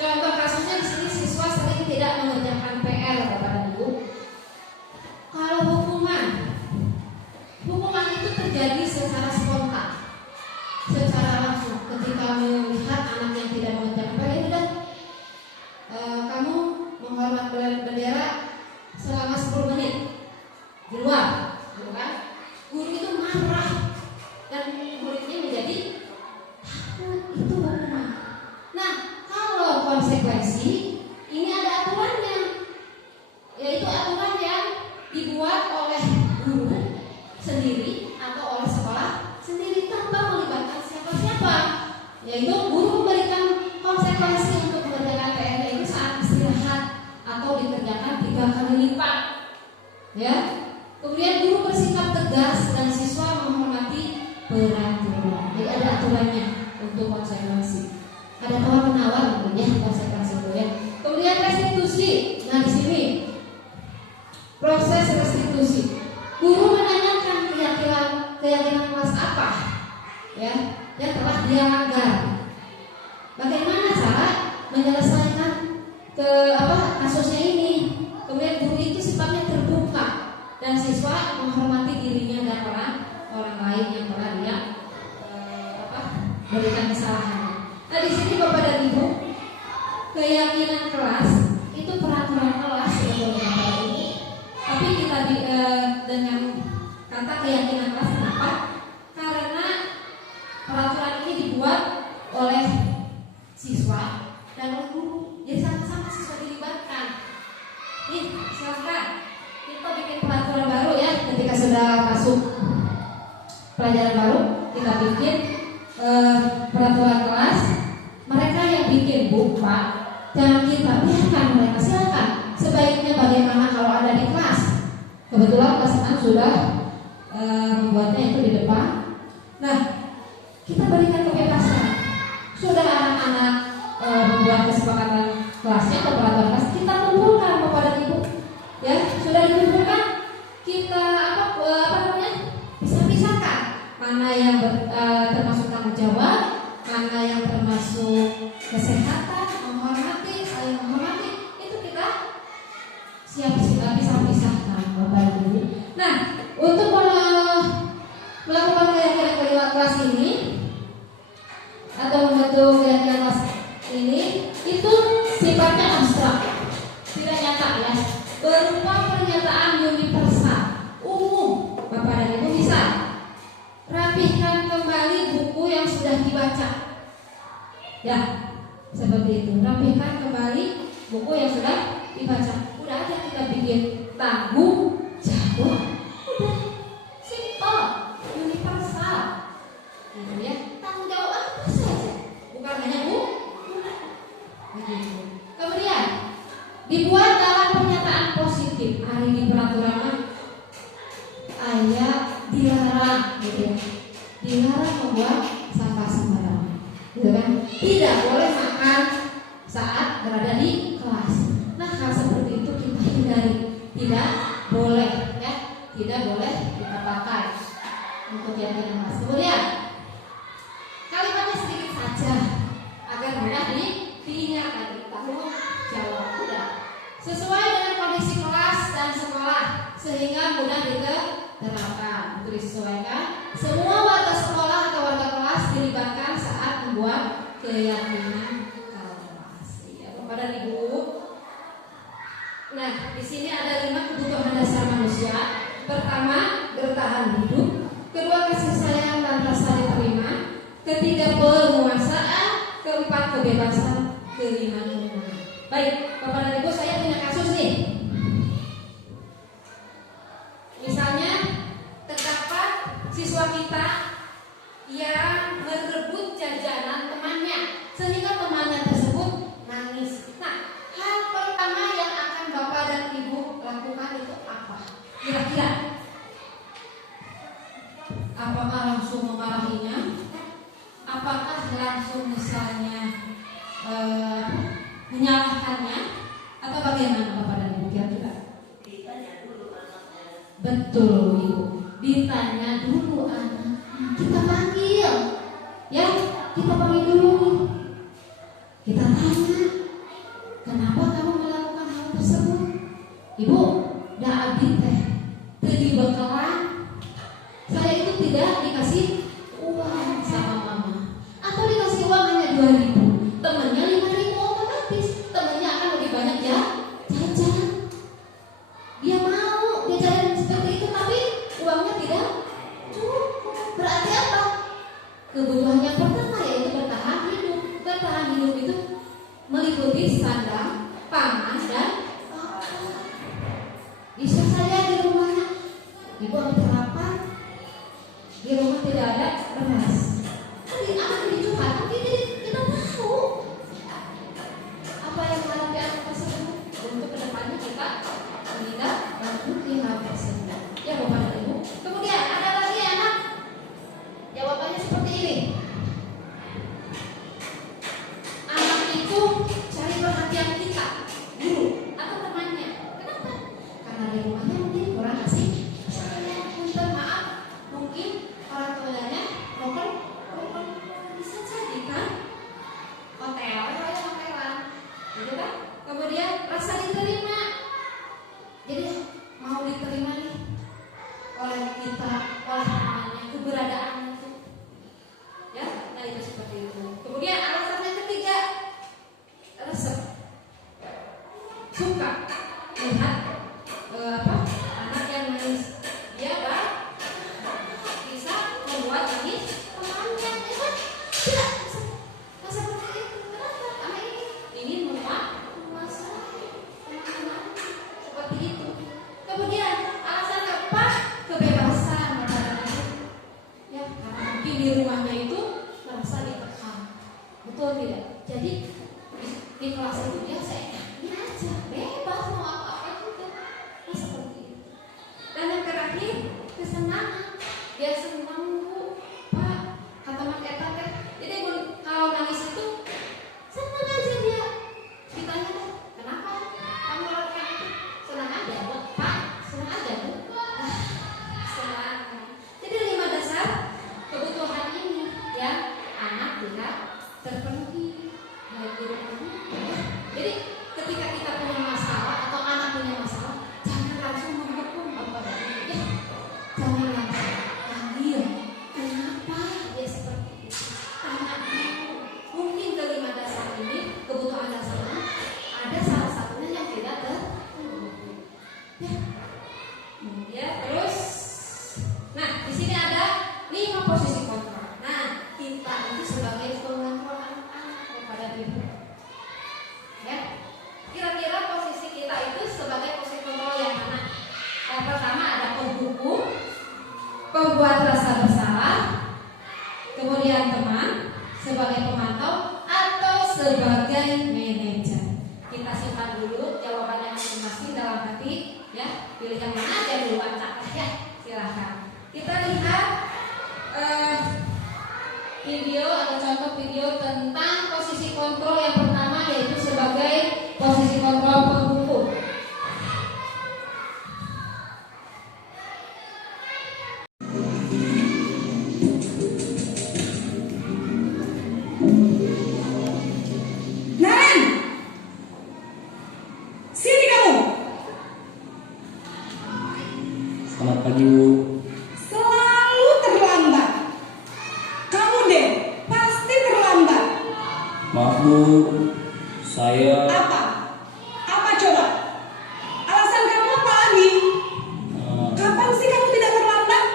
Contoh kasusnya di sini siswa sering tidak mengerjakan PR, Bapak dan Ibu. Kalau hukuman itu terjadi secara spontan, secara langsung. Ketika melihat anak yang tidak mengerjakan PR, dan kamu menghormat bendera selama 10 menit di luar, gitu kan? Guru itu marah dan muridnya menjadi takut. Itu hukuman. Nah, kalau konsekuensi, ini ada aturannya, yaitu aturan yang dibuat oleh guru sendiri atau oleh sekolah sendiri tanpa melibatkan siapa-siapa. Yaitu guru memberikan konsekuensi untuk mengerjakan PR itu saat istirahat atau dikerjakan 3 kali lipat. Ya. Kemudian guru bersikap tegas dan siswa menghormati peraturan. Jadi ada aturannya untuk konsekuensi. Ada tawar-menawar gitu ya konsekuensi itu ya. Kemudian restitusi. Nah, di sini proses restitusi. Guru menanyakan keyakinan kelas apa ya yang telah dia langgar. Bagaimana cara menyelesaikan kasusnya ini? Kemudian guru itu sifatnya terbuka dan siswa menghormati dirinya dan orang lain yang telah dia berikan kesalahan. Nah, di sini Bapak dan Ibu, keyakinan kelas itu peraturan kelas sebetulnya Bapak Ibu. Tapi kita dengan kata keyakinan kelas, kenapa? Karena peraturan ini dibuat oleh siswa dan oleh guru. Jadi sama-sama siswa dilibatkan. Nih, silakan kita bikin peraturan baru ya. Ketika sudah masuk pelajaran baru, kita bikin peraturan kelas. Mereka yang bikin, Bu, Pak, jangan kita biarkan mereka, silakan. Sebaiknya bagaimana kalau ada di kelas? Kebetulan kelas 6 sudah membuatnya itu di depan. Nah, kita berikan kebebasan. Sudah anak-anak membuat kesepakatan kelasnya atau peraturan kelas, kita kumpulkan Bapak dan Ibu. Ya, sudah dikumpulkan, kita bisa-bisahkan mana yang termasuk tanggung jawab, mana yang termasuk kesehatan, menghormati, saling menghormati, itu kita siap-siap bisa-bisahkan Bapak Ibu. Nah, untuk melakukan keyakinan kelima kelas ini atau membentuk keyakinan kelas ini itu sifatnya abstrak, tidak nyata ya, berupa pernyataan universal, umum. Bapak dan Ibu bisa rapihkan kembali buku yang sudah dibaca. Ya, seperti itu. Rapihkan kembali buku yang sudah dibaca. Udah aja kita bikin tanggung jawab. Udah, simple, universal. Gitu ya. Tanggung jawab apa saja, bukan hanya begitu. Kemudian dibuat dalam pernyataan positif. Hari ini peraturan ayat dilarang, gitu ya. Dilarang membuat sampah sembarangan, gitu kan? Tidak boleh makan saat berada di kelas. Nah, hal seperti itu kita hindari. tidak boleh ya, tidak boleh kita pakai untuk yang dibahas. Kemudian kalimatnya sedikit saja agar mudah diingat tadi tanggung jawab mudah sesuai dengan kondisi kelas dan sekolah sehingga mudah diterapkan. Untuk disesuaikan, semua warga sekolah atau warga kelas dilibatkan saat membuat keyakinan kelas. Ya, Bapak dan Ibu. Nah, di sini ada 5 kebutuhan dasar manusia. Pertama, bertahan hidup. Kedua, kasih sayang dan rasa diterima. Ketiga, penguasaan. Keempat, kebebasan. Kelima, kemenangan. Baik, Bapak dan Ibu, saya punya kasus nih. Misalnya, terdapat siswa kita yang merebut jajanan temannya sehingga temannya tersebut nangis. Nah, hal pertama yang akan Bapak dan Ibu lakukan itu apa? Kira-kira? Apakah langsung memarahinya? Apakah langsung misalnya menyalahkannya? Atau bagaimana Bapak dan Ibu kira-kira? Betul Ibu, ditanya dulu anak. Kita panggil, ya kita panggil dulu nih. Kita tanya, kenapa kamu melakukan hal tersebut? Ibu, dah abdi teh, tadi bakalan saya itu tidak dikasih uang sama mama, atau dikasih uang hanya 2.000, temennya 5.000, otomatis temennya akan lebih banyak ya jajan. Dia mau jajan seperti itu, tapi uangnya tidak cukup. Berarti apa? Kebutuhannya pertama yaitu bertahan hidup. Bertahan hidup itu meliputi sandang, pangan, dan papan. Bisa saja di rumahnya ibu ambil sarapan, di rumah tidak ada beras. Tadi anak dijual, tapi kita tahu apa yang menghadapi anak tersebut. Untuk kedepannya kita tidak lanjuti hal tersebut. Ya Bapak dan Ibu. Kemudian ada lagi anak. Jawabannya seperti ini. Anak itu cari perhatian kita, guru atau temannya. Kenapa? Karena di rumahnya mungkin kurang kasih sayang. Minta maaf, mungkin orang tuanya broken, bisa jadi kan? Hotelan, gitu kan? Kemudian rasa diterima. Jadi mau diterima nih oleh kita, oleh temannya, keberadaan itu. Ya, nah itu seperti itu. Kemudian alasan yang ketiga, resep, suka lihat anak yang nangis. Dia bisa membuat nangis temannya, ya kan? Tidak, masa seperti itu. Kenapa? Karena ini menguasai teman-teman seperti itu. Kemudian alasan keempat, kebebasan. Ya, karena mungkin di rumahnya itu merasa ditekan. Betul tidak? Jadi di kelas itu dia seenaknya aja, bebas mau apa-apa juga. Nah, seperti itu. Dan yang terakhir, kesenangan. Dia senang Bu, Pak, kata Mak Eta teh. Jadi kalau nangis itu senang aja dia. Ditanya deh, kenapa kamu lakukan itu? Senang aja Bu, Pak, senang aja Bu. Senang. Jadi 5 dasar kebutuhan ini yang anak tidak terpenuhi baik di rumahnya. Jadi ketika kita punya masalah atau anak punya masalah, jangan langsung menghukum Bapak dan Ibu. Ya, jangan langsung panggil. Kenapa dia seperti itu? Tanya dulu. Mungkin ke-5 dasar ini, kebutuhan dasarnya ada salah satunya yang tidak terpenuhi. Ya, terus. Nah, di sini ada 5 posisi kontrol. Nah, kita itu sebagai pengontrol anak-anak kepada ibu. Ya, kira-kira posisi kita itu sebagai posisi kontrol yang mana? Yang pertama ada penghukum, pembuat rasa bersalah, kemudian teman, sebagai pemantau, atau sebagai manajer. Kita simpan dulu jawabannya masing-masing dalam hati. Ya, pilih yang mana aja dulu, acak ya, silahkan. Kita lihat video atau contoh video tentang posisi kontrol yang pertama, yaitu sebagai posisi kontrol penghukum. Maaf Bu, saya Apa? Apa coba? Alasan kamu apa lagi? Kapan sih kamu tidak terlambat?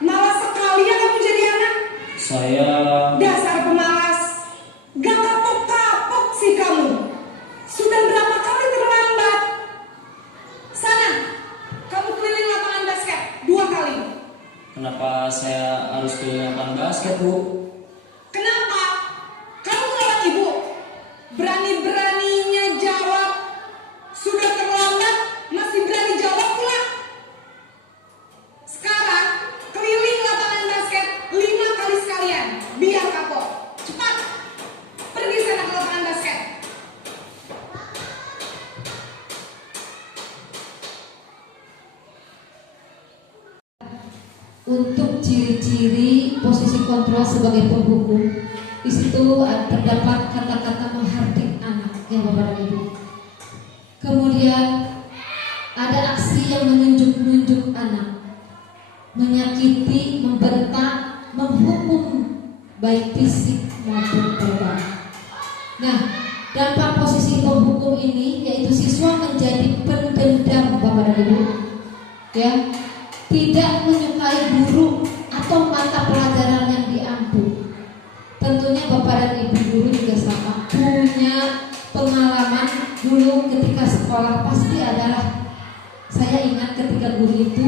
Malas sekali ya kamu jadi anak. saya Dasar pemalas. Gak kapok-kapok sih kamu. Sudah berapa kali terlambat? Sana, kamu keliling lapangan basket 2 kali. kenapa saya harus keliling lapangan basket Bu? Kenapa? Kamu melawan ibu. Berani-beraninya jawab. Sudah terlambat, masih berani jawab pula. Sekarang, keliling lapangan basket 5 kali sekalian. Biar kapok. Cepat. Pergi sana ke lapangan basket. Untuk ciri-ciri posisi kontrol sebagai penghukum, di situ terdapat kata-kata menghardik anak, ya Bapak dan Ibu. Kemudian ada aksi yang menunjuk-nunjuk anak, menyakiti, membentak, menghukum baik fisik maupun verbal. Nah, dampak posisi penghukum ini yaitu siswa menjadi pendendam, Bapak dan Ibu, ya, tidak menyukai guru atau mata pelajaran yang diampu. Tentunya Bapak dan Ibu guru juga sama, punya pengalaman dulu ketika sekolah. Pasti adalah, saya ingat ketika guru itu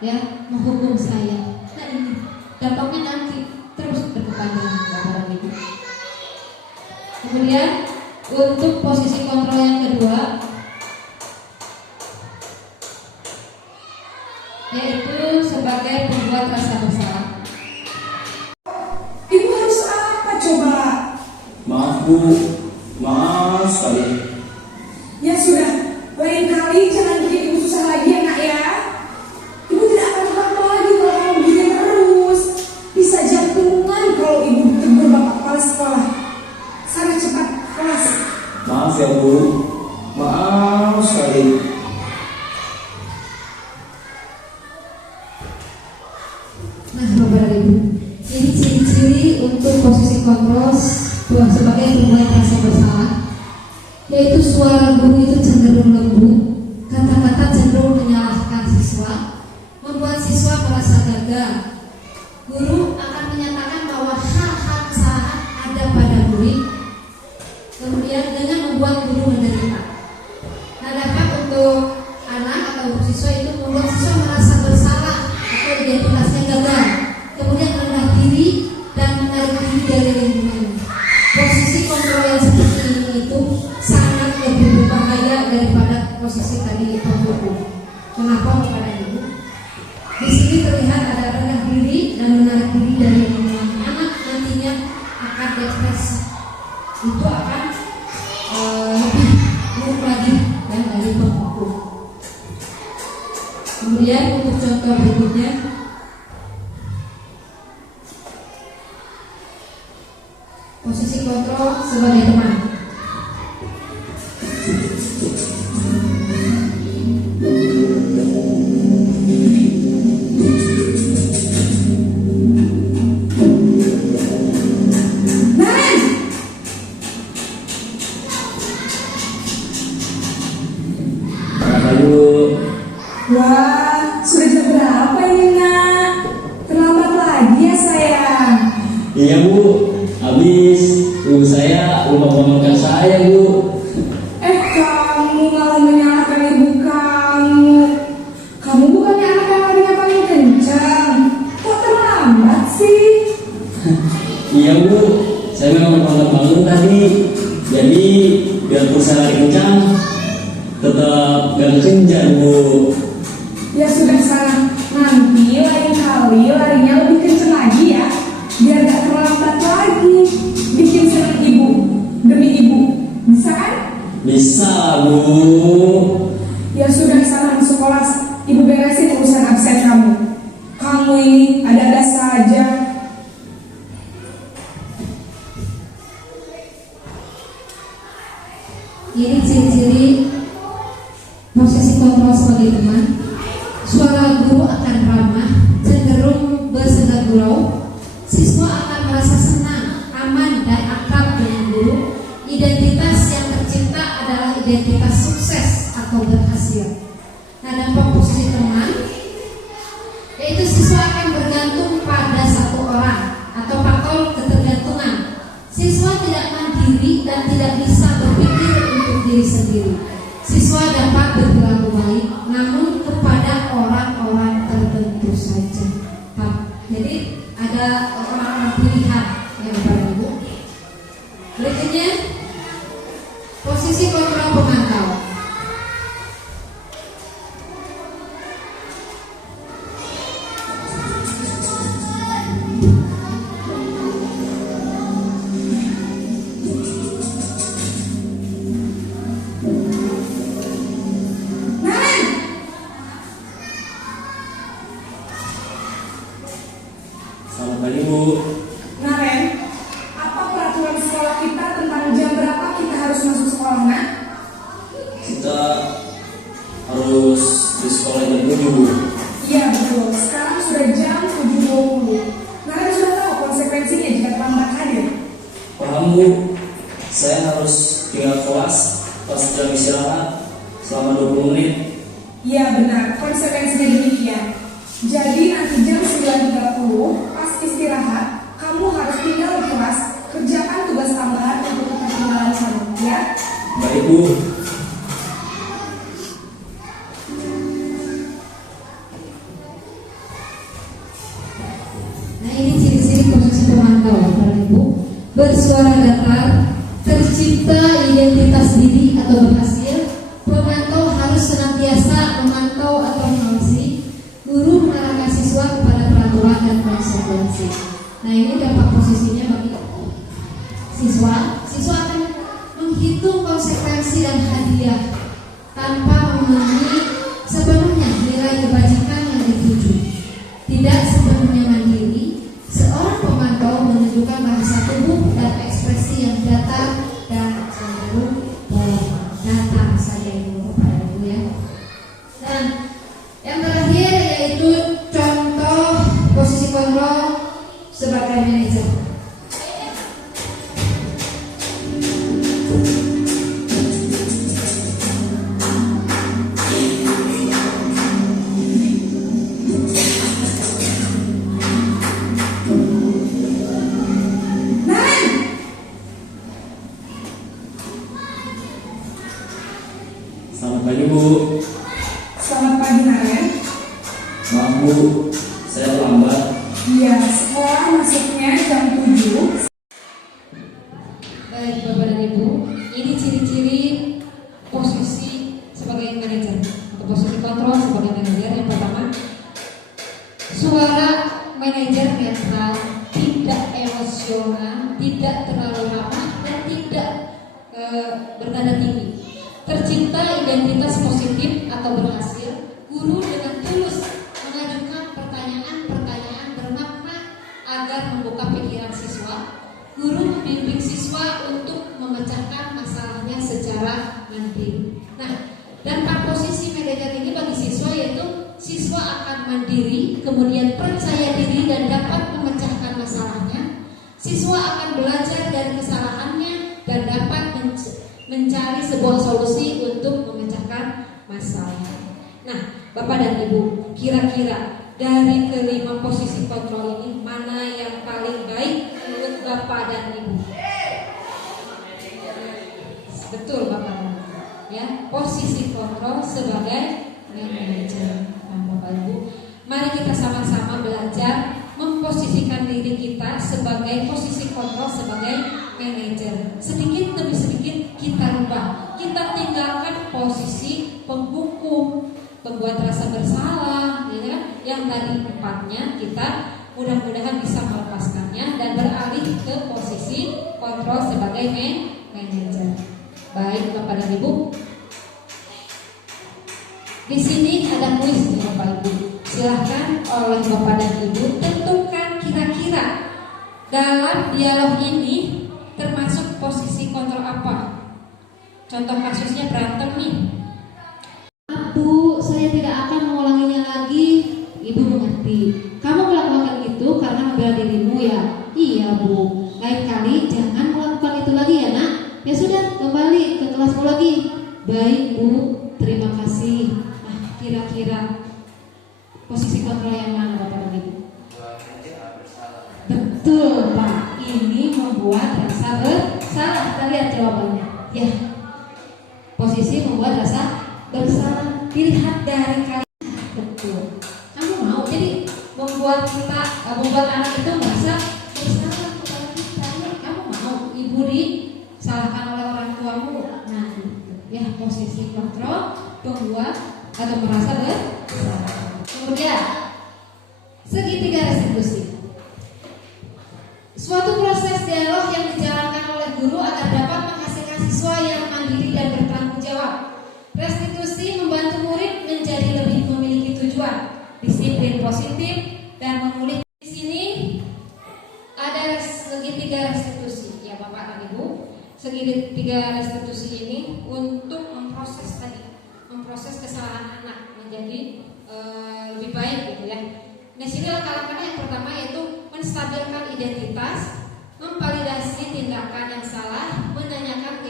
ya menghukum saya. Nah, ini dampaknya nanti terus berkepanjangan, Bapak dan Ibu. Kemudian untuk posisi kontrol yang kedua, yaitu sebagai pembuat rasa bersalah. Ibu harus apa coba? Maaf Bu, maaf sekali. Ya sudah, lain kali jangan bikin ibu susah lagi ya nak ya. Ibu tidak akan apa-apa lagi kalau kamu begini terus. Bisa jantungan kalau ibu ditegur bapak kepala sekolah. Sana cepat kelas. Maaf ya Bu, maaf sekali. Nah, Bapak dan Ibu, ini ciri-ciri untuk posisi kontrol sebagai pembuat rasa bersalah, yaitu suara guru itu cenderung lembut, kata-kata cenderung menyalahkan siswa, membuat siswa merasa gagal. Guru akan menyatakan bahwa hal-hal kesalahan ada pada murid, kemudian dengan membuat guru menderita. Nah, dapat untuk anak atau siswa itu membuat siswa merasa bersalah atau identitasnya gagal, kemudian merendah diri dan menarik diri dari lingkungan. Posisi kontrol yang seperti ini itu sangat lebih berbahaya daripada posisi tadi penghukum. Kenapa Bapak dan Ibu? Di sini terlihat ada rendah diri dan menarik diri dari lingkungan. Anak nantinya akan depresi. Itu akan lebih buruk lagi ya, dari penghukum. Kemudian untuk contoh berikutnya, posisi kontrol sebagai teman. Naren, Kenapa Bu? wah sudah jam berapa ini nak? Terlambat lagi ya sayang. Iya Bu, habis ibu saya lupa memakan saya Bu. Kamu malah menyalahkan ibu kamu. Kamu bukannya anak yang larinya paling kencang. Kok terlambat sih? Iya Bu, saya memang terlambat bangun tadi. Jadi biar saya lari kencang, tetap gak kencang Bu. Ya sudah sana. Nanti lain kali larinya lebih kencang lagi ya. Biar gak terlambat lagi. Bikin senang ibu. Demi ibu. Bisa kan? Bisa Bu. Ya sudah sana masuk kelas. Ibu beresin urusan absen kamu. Kamu ini ada-ada saja. Ini ciri-ciri posisi kontrol sebagai teman. Suara guru akan ramah, cenderung bersenda gurau. Siswa akan merasa senang, aman identitas sukses atau berhasil. Nah, dampak posisi teman yaitu siswa akan bergantung pada satu orang atau faktor ketergantungan. Siswa tidak mandiri dan tidak bisa berpikir untuk diri sendiri. Siswa dapat berperilaku baik, namun kepada orang-orang tertentu saja. Jadi ada orang-orang pilihan yang Bapak Ibu. Berikutnya posisi kontrol pemantau. Selamat pagi Bu. Nah Ren, apa peraturan sekolah kita tentang jam berapa kita harus masuk sekolah nak? Kita harus di sekolah jam 7 Bu. Iya betul, sekarang sudah jam 7.20. Nah Ren sudah tahu konsekuensinya jika terlambat hadir? Paham Bu, saya harus tinggal kelas pas jam istirahat selama 20 menit. Iya benar, konsekuensinya demikian. Jadi nanti jam 9.30 pas istirahat, kamu harus tinggal di kelas, kerjakan tugas tambahan untuk ketinggalan kamu, ya? Baik Bu. Nah, ini ciri-ciri posisi pemantau, Bapak Ibu. Bersuara datar, tercipta identitas diri atau berhasil. Pemantau harus senantiasa memantau atau mengawasi. Guru mengarahkan siswa kepada peraturan dan konsekuensi. Nah, ini dampak posisinya bagi siswa. Siswa akan menghitung konsekuensi dan hadiah tanpa memenuhi sepenuhnya nilai kebajikan yang dituju. Tidak sepenuhnya mandiri, seorang pemantau menunjukkan bahasa tubuh dan ekspresi yang datar dan cenderung datar saja Ibu Bapak Ibu ya. Dan yang terakhir yaitu contoh posisi kontrol sebagai manajer. Selamat pagi Bu. Selamat pagi Naren. Maaf Bu, saya terlambat. Iya, sekolah masuknya jam 7. Baik Bapak dan Ibu, ini ciri-ciri posisi sebagai manajer atau posisi kontrol sebagai manajer. Yang pertama, suara manajer netral, tidak emosional, tidak terlalu ramah dan tidak bernada tinggi. Tercipta identitas positif atau berhasil. Guru dengan tulus mengajukan pertanyaan-pertanyaan bermakna agar membuka pikiran siswa. Guru membimbing siswa untuk memecahkan masalahnya secara mandiri. Nah, dampak posisi manajer ini bagi siswa yaitu siswa akan mandiri, kemudian percaya diri dan dapat memecahkan masalahnya. Siswa akan belajar dari kesalahannya dan dapat mencari sebuah solusi untuk memecahkan masalah. Nah, Bapak dan Ibu, kira-kira dari kelima posisi kontrol ini mana yang paling baik menurut Bapak dan Ibu? Betul Bapak dan Ibu. Ya, posisi kontrol sebagai manajer. Nah, Bapak Ibu, mari kita sama-sama belajar memposisikan diri kita sebagai posisi kontrol sebagai manajer. Sedikit demi sedikit kita rubah. Kita tinggalkan posisi penghukum, pembuat rasa bersalah, ya kan? Yang tadi empatnya kita mudah-mudahan bisa melepaskannya dan beralih ke posisi kontrol sebagai manajer. Baik Bapak dan Ibu, di sini ada kuis nih Bapak Ibu. Silahkan oleh Bapak dan Ibu tentukan kira-kira dalam dialog ini termasuk posisi kontrol apa? Contoh kasusnya berantem nih. Bu, saya tidak akan mengulanginya lagi. Ibu mengerti. Kamu melakukan itu karena membela dirimu ya? Iya Bu. Lain kali jangan melakukan itu lagi ya nak. Ya sudah, kembali ke kelasmu lagi. Baik Bu, terima kasih. Nah, kira-kira posisi kontrol yang mana Bapak dan Ibu? Betul Pak, ini membuat rasa bersalah. Kita lihat jawabannya. Ya, posisi membuat rasa bersalah. Dilihat dari kalimat. Betul. Kamu mau jadi membuat anak itu merasa bersalah kepada kita. Ya, kamu mau ibu disalahkan oleh orang tuamu? Nah, gitu. Ya, posisi kontrol membuat atau merasa bersalah. Kemudian segitiga restitusi. Suatu proses dialog yang dijalankan oleh guru agar dapat menghasilkan siswa yang mandiri dan bertanggung jawab. Restitusi membantu murid menjadi lebih memiliki tujuan, disiplin positif, dan memulihkan. Di sini ada segitiga restitusi, ya Bapak dan Ibu. Segitiga restitusi ini untuk memproses kesalahan anak menjadi lebih baik gitu ya. Di sini langkah-langkahnya yang pertama yaitu menstabilkan identitas, memvalidasi tindakan yang salah, menanyakan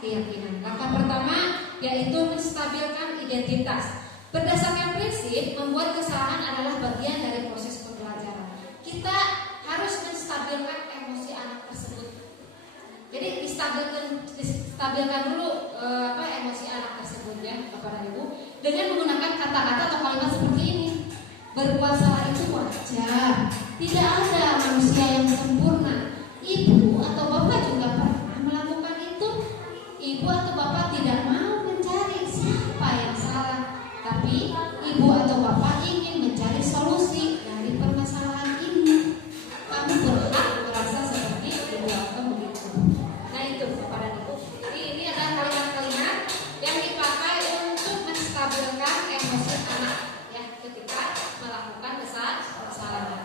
keyakinan. Langkah pertama yaitu menstabilkan identitas. Berdasarkan prinsip, membuat kesalahan adalah bagian dari proses pembelajaran. Kita harus menstabilkan emosi anak tersebut. Jadi distabilkan dulu emosi anak tersebut ya, Bapak dan Ibu, dengan menggunakan kata-kata atau kalimat seperti ini. Berbuat salah itu wajar. Tidak ada manusia yang sempurna. Ibu atau bapak juga pernah melakukan itu. Ibu atau bapak tidak mau mencari siapa yang salah, tapi ibu atau bapak ingin mencari solusi dari permasalahan ini. Kamu berhak merasa seperti ibu atau begitu. Nah itu Bapak dan Ibu. Jadi ini adalah kalimat-kalimat yang dipakai untuk menstabilkan emosi anak ya ketika melakukan kesalahan.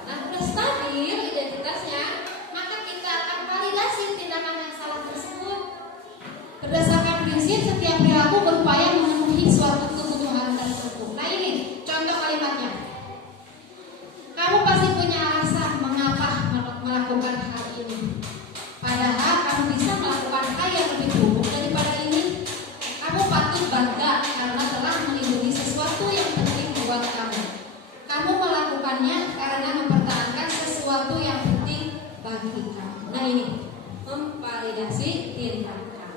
Nah, sudah stabil identitasnya, maka kita akan validasi tindakan yang salah tersebut. Berdasarkan prinsip, setiap perilaku berupaya memenuhi suatu kebutuhan tersebut. Nah ini contoh kalimatnya. Kamu pasti punya alasan mengapa melakukan hal ini. Padahal kamu bisa melakukan hal yang lebih buruk daripada ini. Kamu patut bangga karena telah melindungi sesuatu yang penting buat kamu. Kamu melakukannya karena mempertahankan sesuatu yang penting bagi kamu. Nah ini memvalidasi tindakan.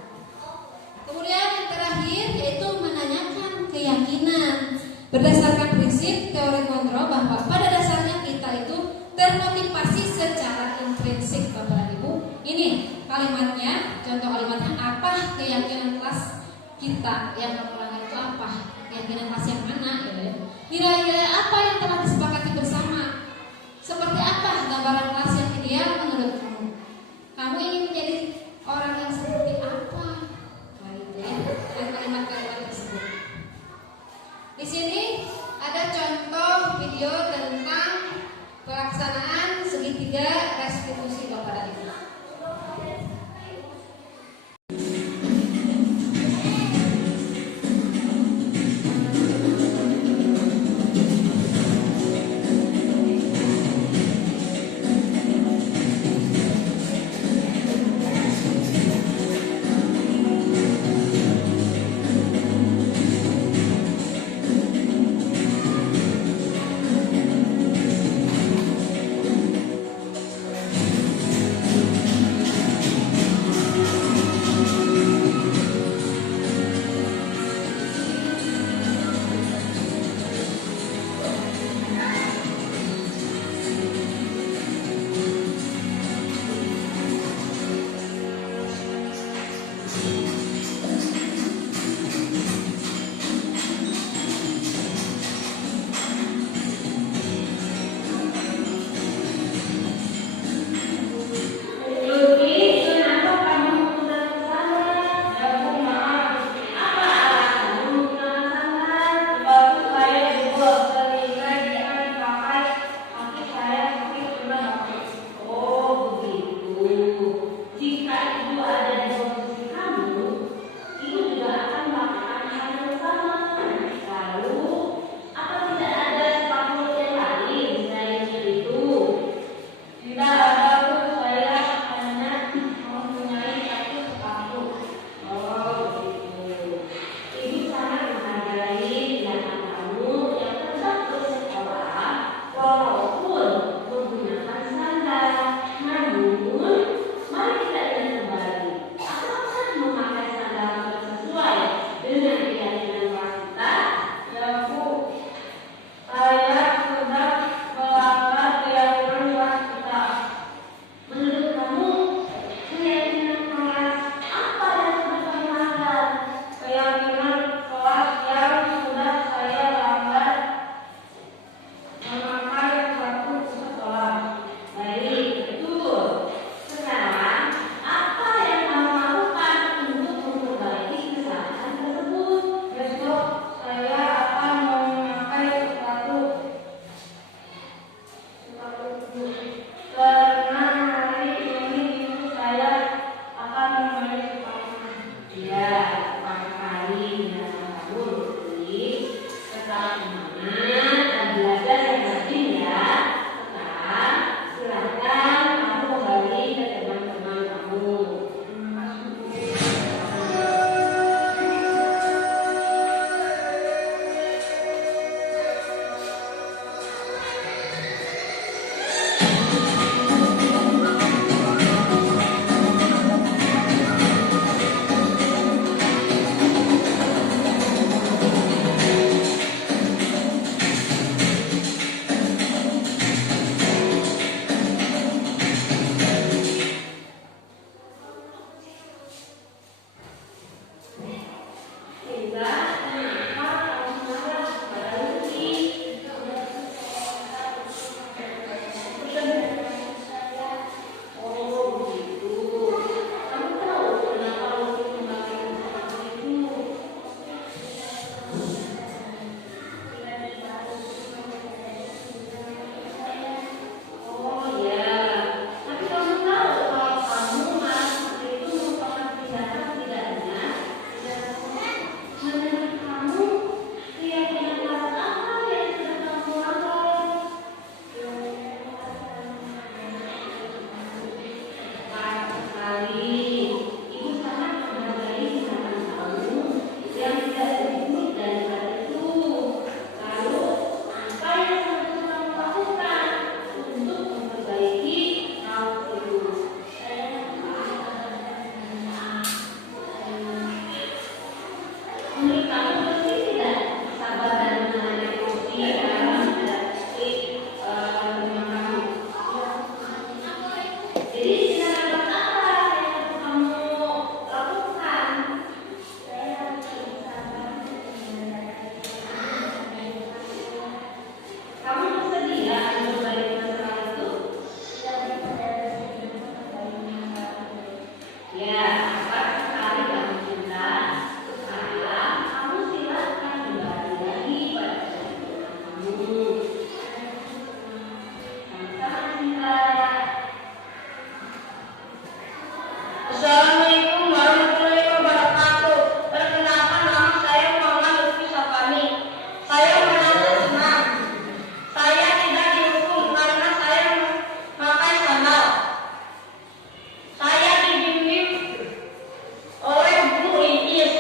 Kemudian yang terakhir yaitu menanyakan keyakinan. Berdasarkan prinsip teori kontrol bahwa pada dasarnya kita itu termotivasi secara intrinsik, Bapak dan Ibu. Ini kalimatnya, contoh kalimatnya apa keyakinan kelas kita yang kamu langgar itu apa? Keyakinan kelas yang mana? Kira-kira apa yang telah disepakati bersama? Seperti apa gambaran kelas yang ideal menurut kamu? Kamu ingin menjadi orang yang seperti apa? Nah itu ya, dan kalimat-kalimat tersebut. Di sini ada contoh video tentang pelaksanaan segitiga restitusi Bapak dan Ibu. Ya, cepat sekali kamu cinta. Sekarang kamu silakan kembali lagi pada kamu. Sama-sama cinta. Assalamualaikum warahmatullahi wabarakatuh. Perkenalkan, nama saya Muhammad Lutfi Safani. Saya merasa senang. Saya tidak dihukum karena saya memakai sandal. Saya dibimbing oleh Bu Iis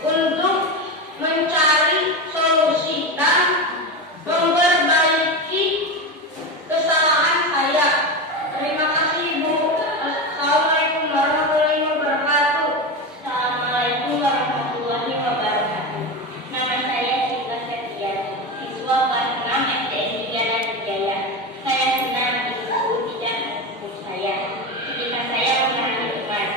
untuk mencari solusi dan memperbaiki kesalahan saya. Terima kasih, Bu. Assalamualaikum warahmatullahi wabarakatuh. Assalamualaikum warahmatullahi wabarakatuh. Nama saya Sita Septiani, siswa kelas 6 SDN 3 Jaya. Saya senang ibu tidak menghukum saya ketika saya mengalami teman.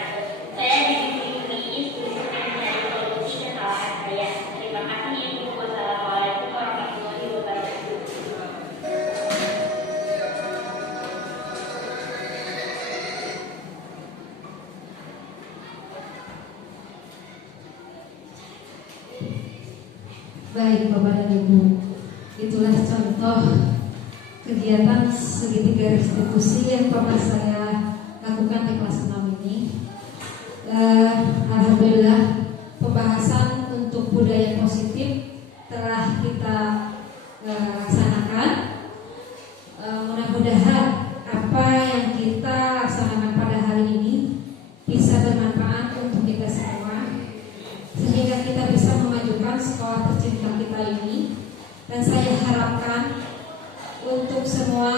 Saya dibimbing Iis untuk mencari solusi kesalahan saya. Terima kasih, Ibu. Wassalamualaikum warahmatullahi wabarakatuh. Baik Bapak dan Ibu, itulah contoh kegiatan segitiga restitusi yang pernah saya lakukan di kelas 6 ini. Alhamdulillah pembahasan untuk budaya positif telah kita laksanakan. Mudah-mudahan apa yang kita laksanakan pada hari ini bisa bermanfaat untuk kita semua, sehingga kita bisa memajukan sekolah tercinta kita ini. Dan saya harapkan untuk semua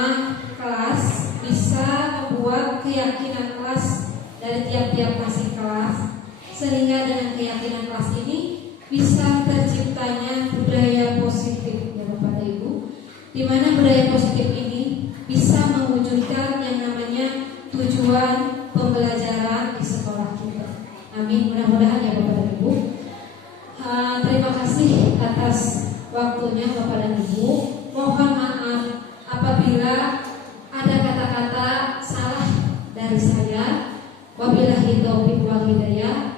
kelas bisa membuat keyakinan kelas dari tiap-tiap masing kelas, sehingga dengan keyakinan kelas ini bisa terciptanya budaya positif ya Bapak dan Ibu, di mana budaya positif ini bisa mewujudkan yang namanya tujuan pembelajaran di sekolah kita. Amin, mudah-mudahan ya Bapak dan Ibu. Terima kasih atas waktunya Bapak dan Ibu. Mohon maaf apabila ada kata-kata salah dari saya. Wabillahi taufiq wal hidayah.